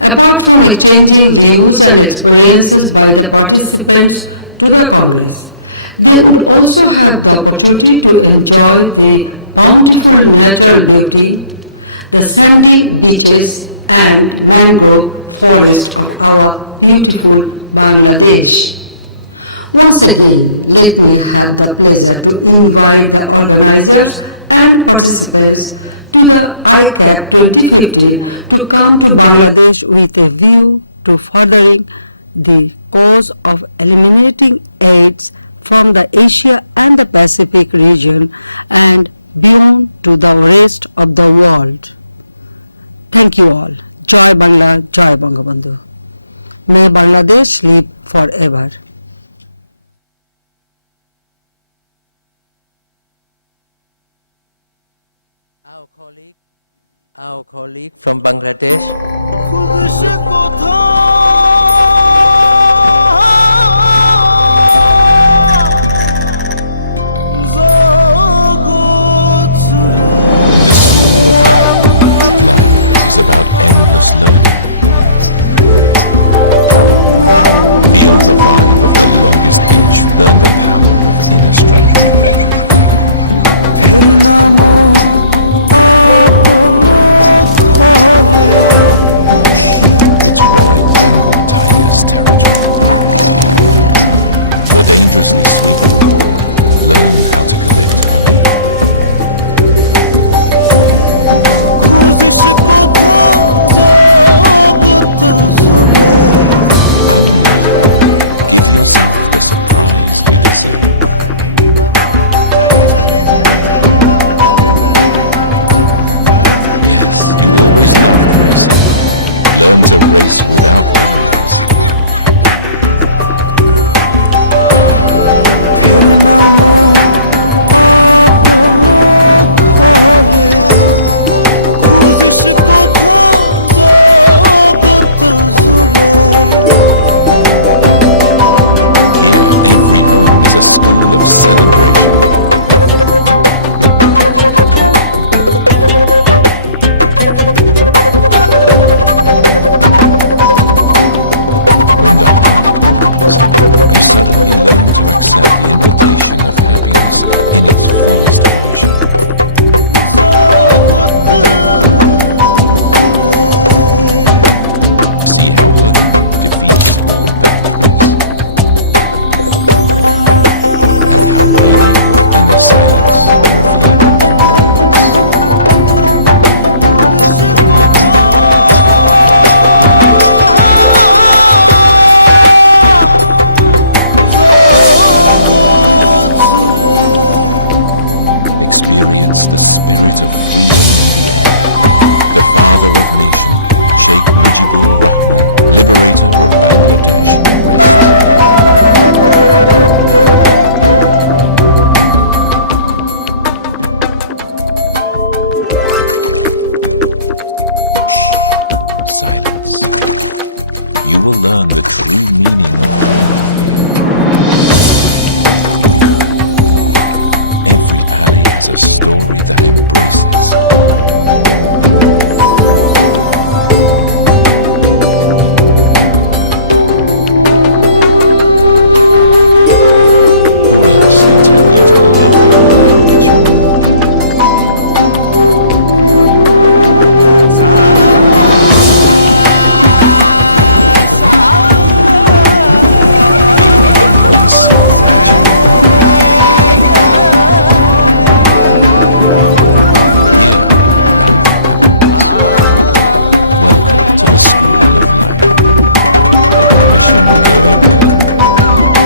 Apart from exchanging views and experiences by the participants to the Congress, they would also have the opportunity to enjoy the bountiful natural beauty, the sandy beaches and mangrove forest of our beautiful Bangladesh. Once again, let me have the pleasure to invite the organizers and participants to the ICAAP 2015 to come to Bangladesh with a view to furthering the cause of eliminating AIDS from the Asia and the Pacific region and beyond to the rest of the world. Thank you all. Joy Bangla, Joy Bangabandhu. May Bangladesh live forever. Our colleague from Bangladesh. The school of life is about endless learning. Feel the vibe of the longest beach, learn the power of inner strength. It's Royal Bengal Tiger's territory. For dangerously sweet reward, learn how to collect honey. Unlearn. Give yourself the surprise you deserve. Yes, you always loved racing. Learn to race without wheels. Here, every sense the spirit of freedom in the air. The father of nation, Sheikh Mujibur Rahman, liberator of Bangladesh, Silence. You will learn the true meaning of warmth here. Every alley has a story that embraces. Who else can tell you to love your language more? Welcome to the School of Life. Admission going on. Welcome to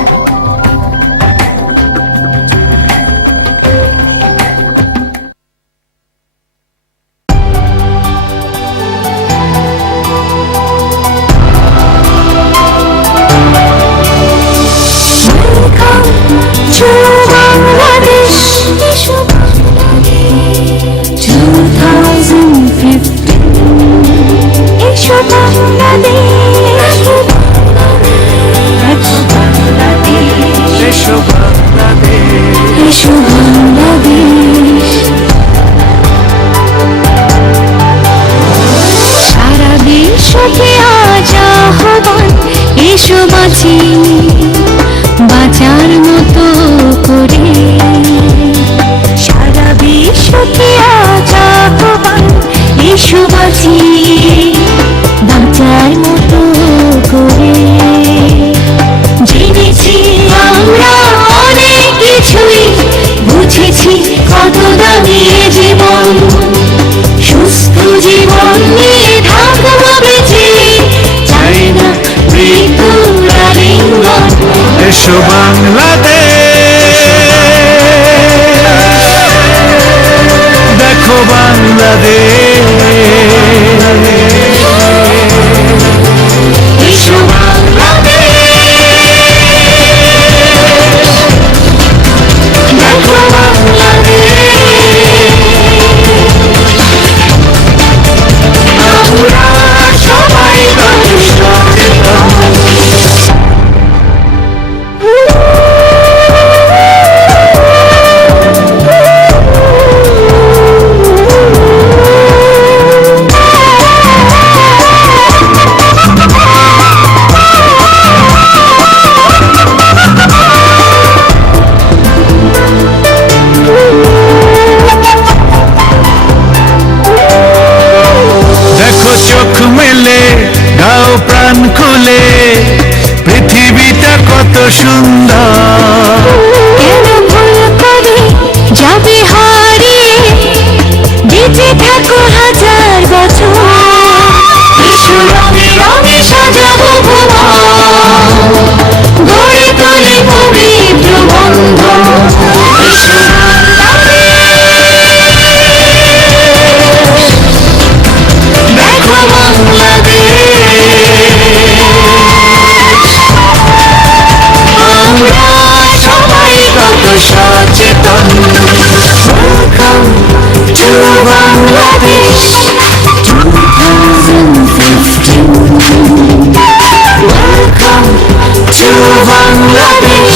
beautiful Bangladesh.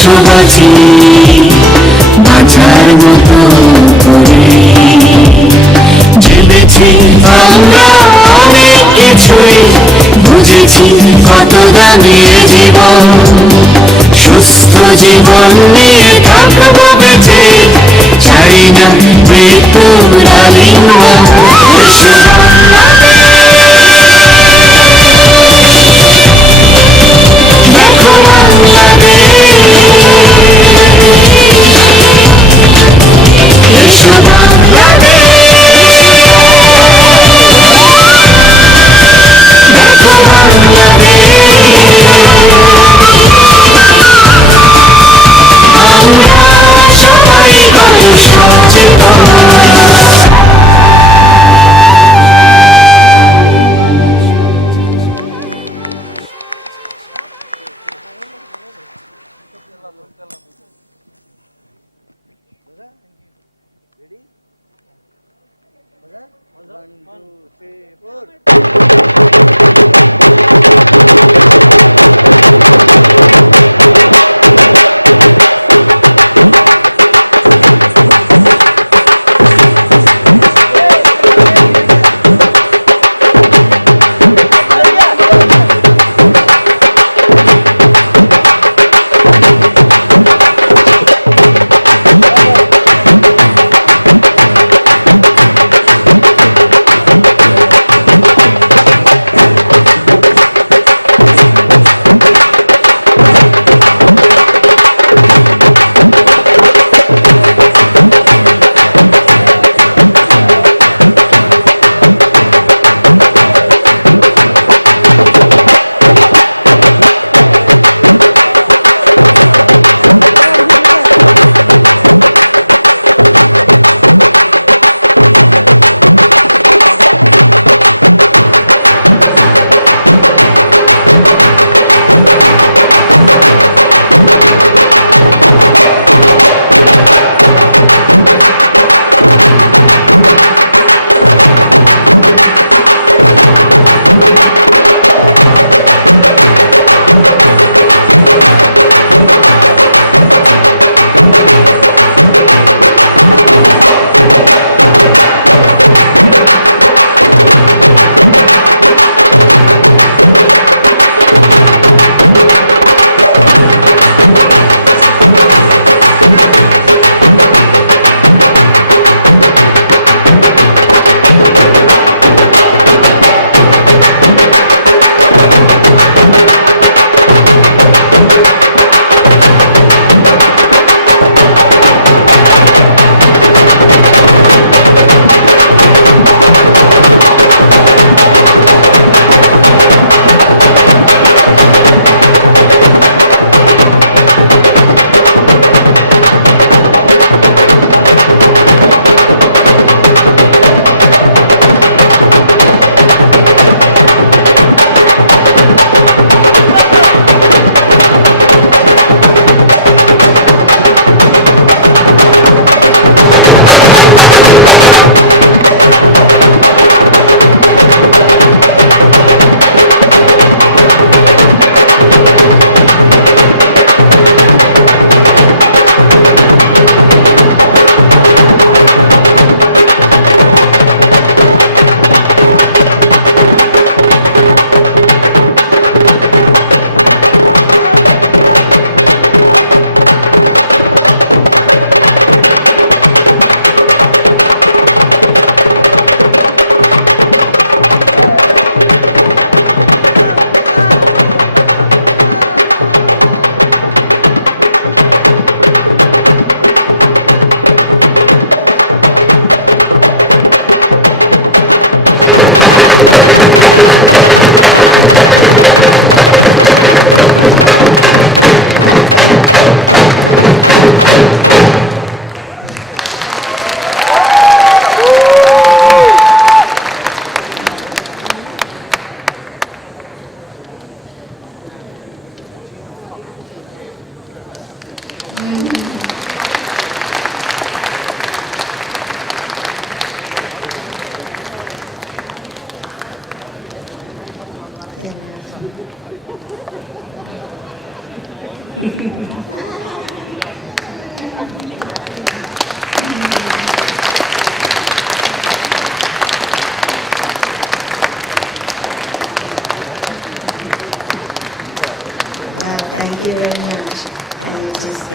বাঁচি বাঁচার মতো করে ভেবেছি আমরা অনেক কিছুই বুঝেছি কত দামি জীবন সুস্থ জীবন নিয়ে থাকবো বেঁচে চাই না মৃত্যুর আলিঙ্গন এসো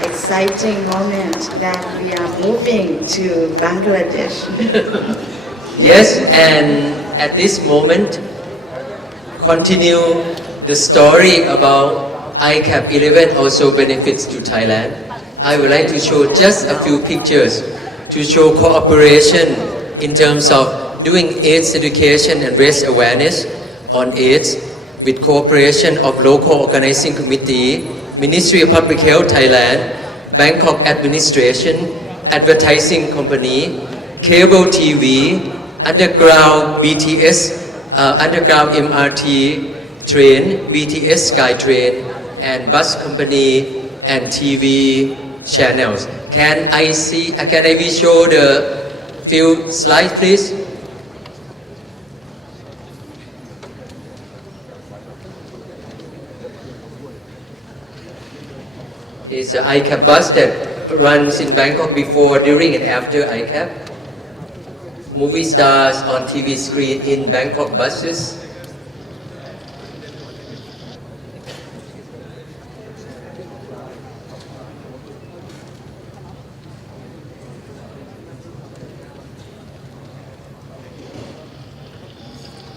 exciting moment that we are moving to Bangladesh. Yes, and at this moment, continue the story about ICAAP11 also benefits to Thailand. I would like to show just a few pictures to show cooperation in terms of doing AIDS education and raise awareness on AIDS with cooperation of local organizing committee, Ministry of Public Health Thailand, Bangkok administration, advertising company, cable TV, underground BTS, underground MRT train, BTS SkyTrain, and bus company and TV channels. Can I show the few slides, please? It's the ICAAP bus that runs in Bangkok before, during, and after ICAAP. Movie stars on TV screen in Bangkok buses.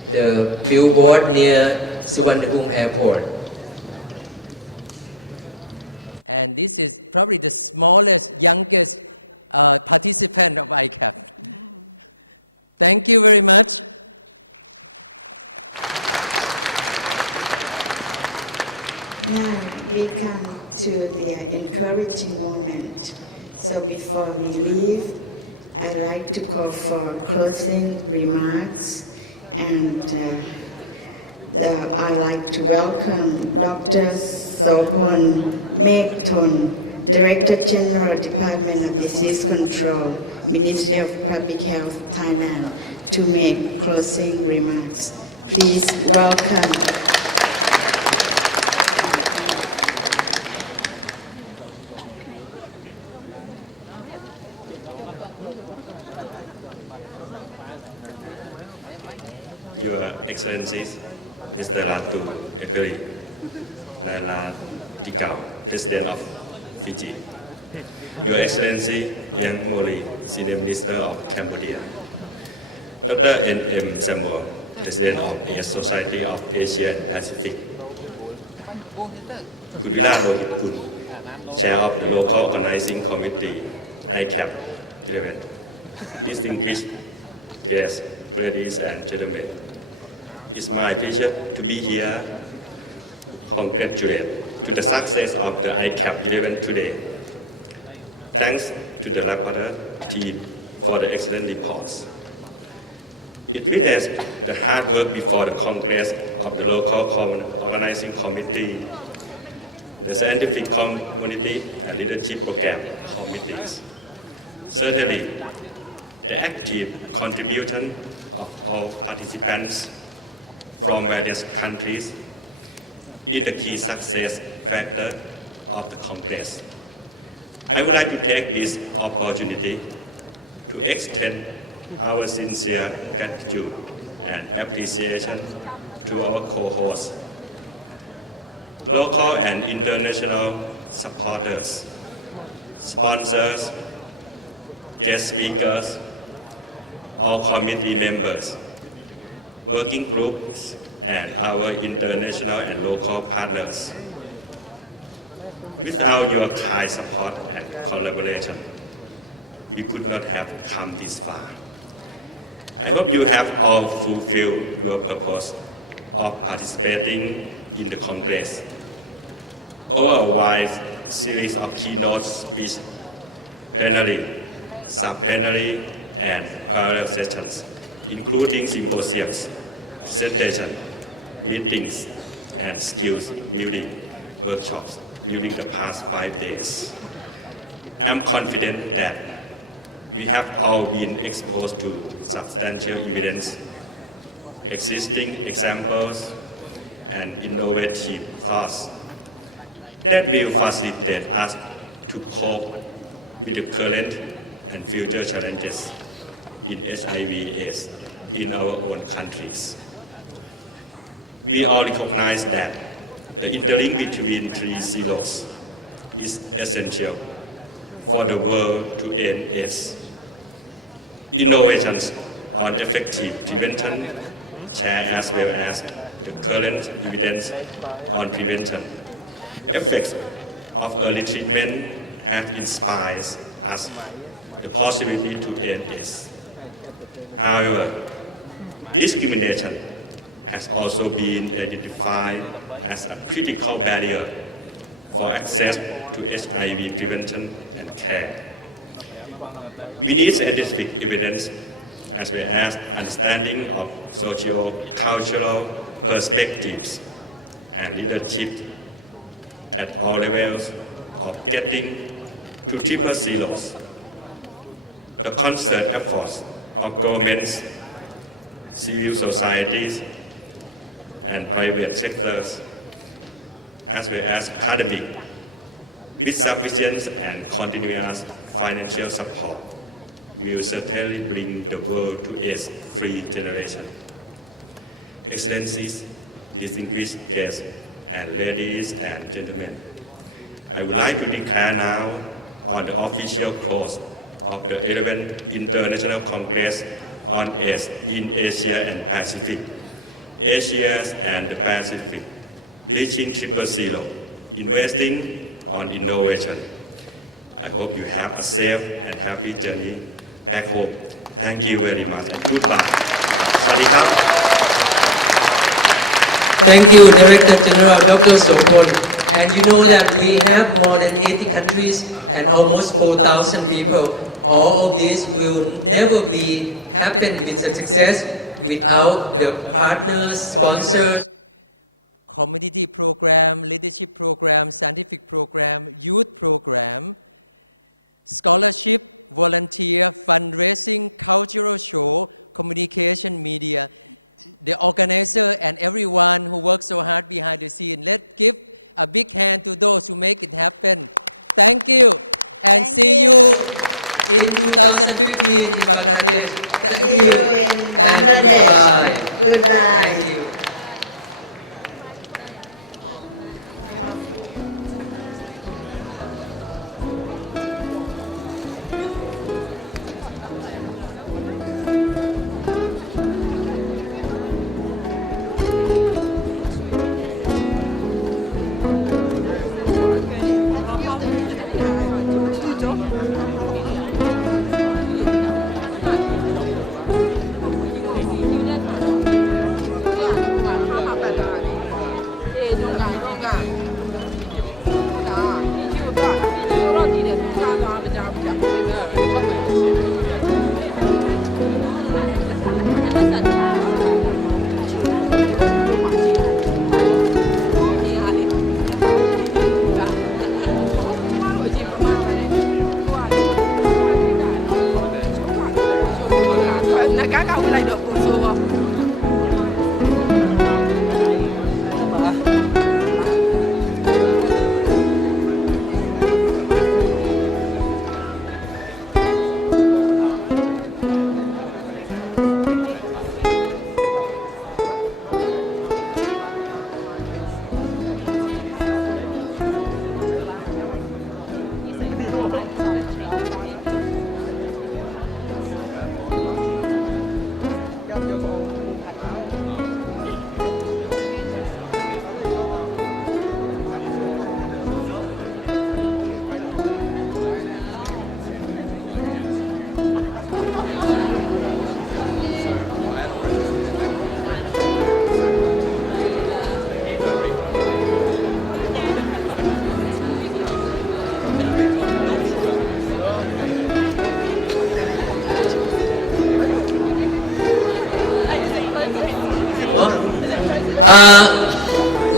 The billboard near Suvarnabhumi Airport. And this is probably the smallest, youngest participant of ICAAP. Thank you very much. Now we come to the encouraging moment. So before we leave, I'd like to call for closing remarks, and I'd like to welcome Dr. Sopon Mekton, Director General, Department of Disease Control, Ministry of Public Health, Thailand, to make closing remarks. Please welcome. Your Excellencies, Mr. Ratu Ekari, Naila Tikau, President of Fiji. Your Excellency, Yang Mori, Senior Minister of Cambodia. Dr. N.M. Samuel, President of the Society of Asia and Pacific. Gurila Rohitun, Chair of the Local Organizing Committee, ICAAP11. Distinguished guests, ladies and gentlemen, it's my pleasure to be here to congratulate to the success of the ICAAP11 today. Thanks to the rapporteur team for the excellent reports. It witnessed the hard work before the Congress of the local organizing committee, the scientific community, and leadership program committees. Certainly, the active contribution of all participants from various countries is the key success factor of the Congress. I would like to take this opportunity to extend our sincere gratitude and appreciation to our co-hosts, local and international supporters, sponsors, guest speakers, all committee members, working groups, and our international and local partners. Without your kind support and collaboration, we could not have come this far. I hope you have all fulfilled your purpose of participating in the Congress. Over a wide series of keynote speeches, plenary, sub-plenary, and parallel sessions, including symposiums, dissertation, meetings, and skills building workshops during the past 5 days. I'm confident that we have all been exposed to substantial evidence, existing examples, and innovative thoughts that will facilitate us to cope with the current and future challenges in HIV/AIDS in our own countries. We all recognize that the interlink between 3 zeros, is essential for the world to end its innovations on effective prevention, share as well as the current evidence on prevention. Effects of early treatment have inspired us the possibility to end AIDS. However, discrimination has also been identified as a critical barrier for access to HIV prevention and care. We need scientific evidence as well as understanding of socio-cultural perspectives and leadership at all levels of getting to triple zeros. The concert efforts of governments, civil societies, and private sectors, as well as academic, with sufficient and continuous financial support, will certainly bring the world to its free generation. Excellencies, distinguished guests, and ladies and gentlemen, I would like to declare now on the official close of the 11th International Congress on AIDS in Asia and Pacific, Asia and the Pacific, reaching triple zero, investing on innovation. I hope you have a safe and happy journey back home. Thank you very much and goodbye. สวัสดีครับ Thank you, Director General Dr. Sopon. And you know that we have more than 80 countries and almost 4,000 people. All of this will never be happen with success without the partners, sponsors, community program, leadership program, scientific program, youth program, scholarship, volunteer, fundraising, cultural show, communication, media, the organizer and everyone who works so hard behind the scene. Let's give a big hand to those who make it happen. Thank you and see you in 2015 in Bangladesh. Thank See you. you in Bangladesh. Goodbye. Goodbye. Thank you.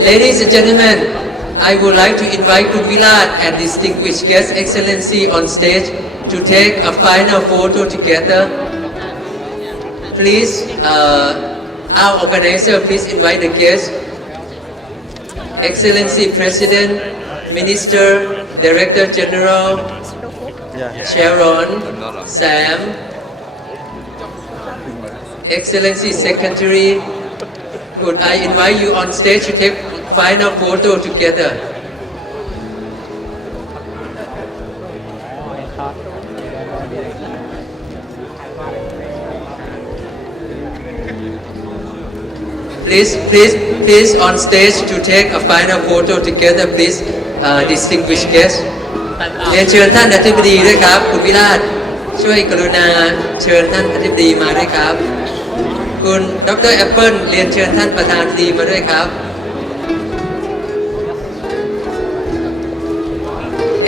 Ladies and gentlemen, I would like to invite Kubilat and distinguished guest excellency on stage to take a final photo together. Please, our organizer, please invite the guests. Excellency President, Minister, Director General, Sharon, Sam, Excellency Secretary, could I invite you on stage to take final photo together? Please on stage to take a final photo together, please, distinguished guests. เรียนเชิญท่านอธิบดีด้วยครับคุณวิราชช่วยกรุณาเชิญท่านอธิบดีมาด้วยครับคุณดร. แอปเปิลเรียนเชิญท่านประธานทีมาด้วยครับ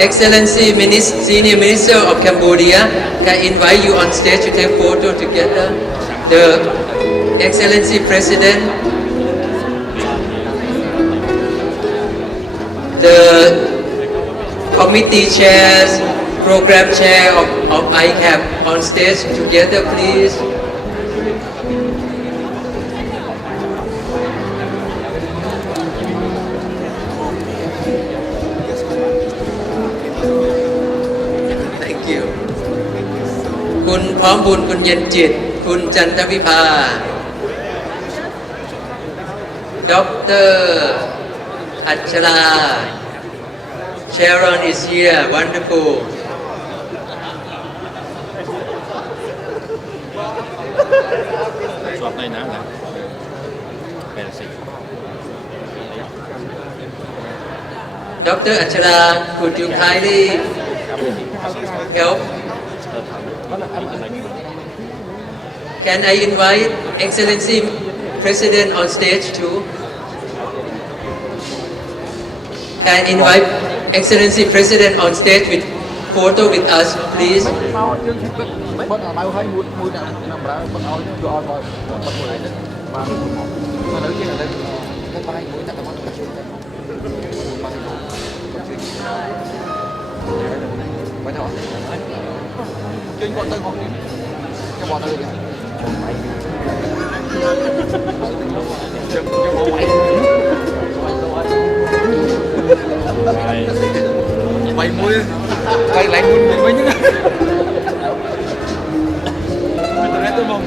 Excellency Senior Minister of Cambodia, I invite you on stage to take photo together. The Excellency President, the committee chairs, program chair of ICAAP on stage together, please. Thank you. คุณพร้อมบุญคุณเย็นจิตคุณจันทวิภาดร. อัชรา Sharon is here, wonderful. Dr. Achara, could you kindly help? Can I invite Excellency President on stage too? Can I invite Excellency President on stage with photo with us, please? Mày mua lại muốn mình với những tôi mong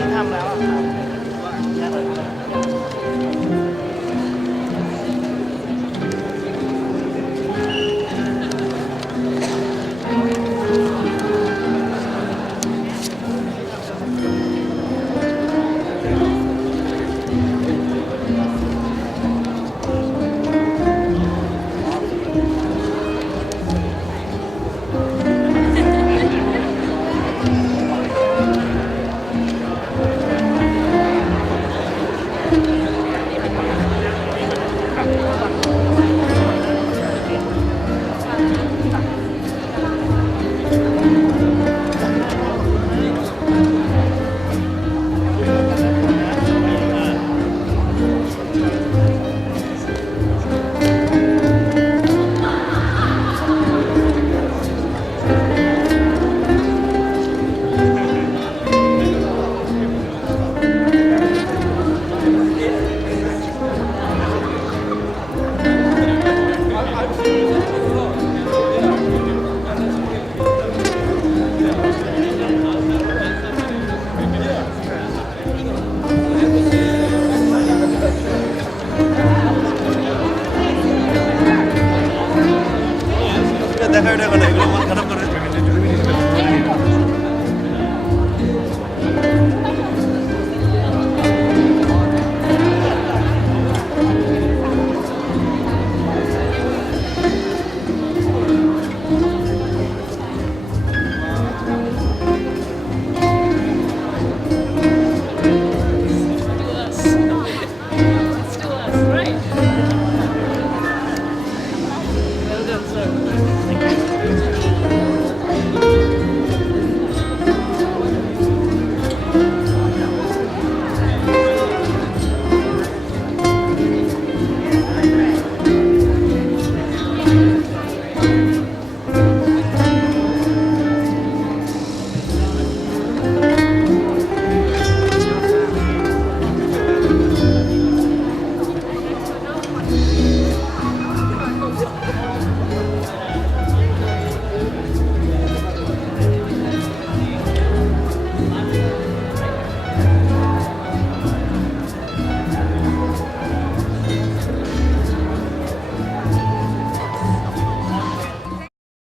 ที่ทำแล้วอะครับ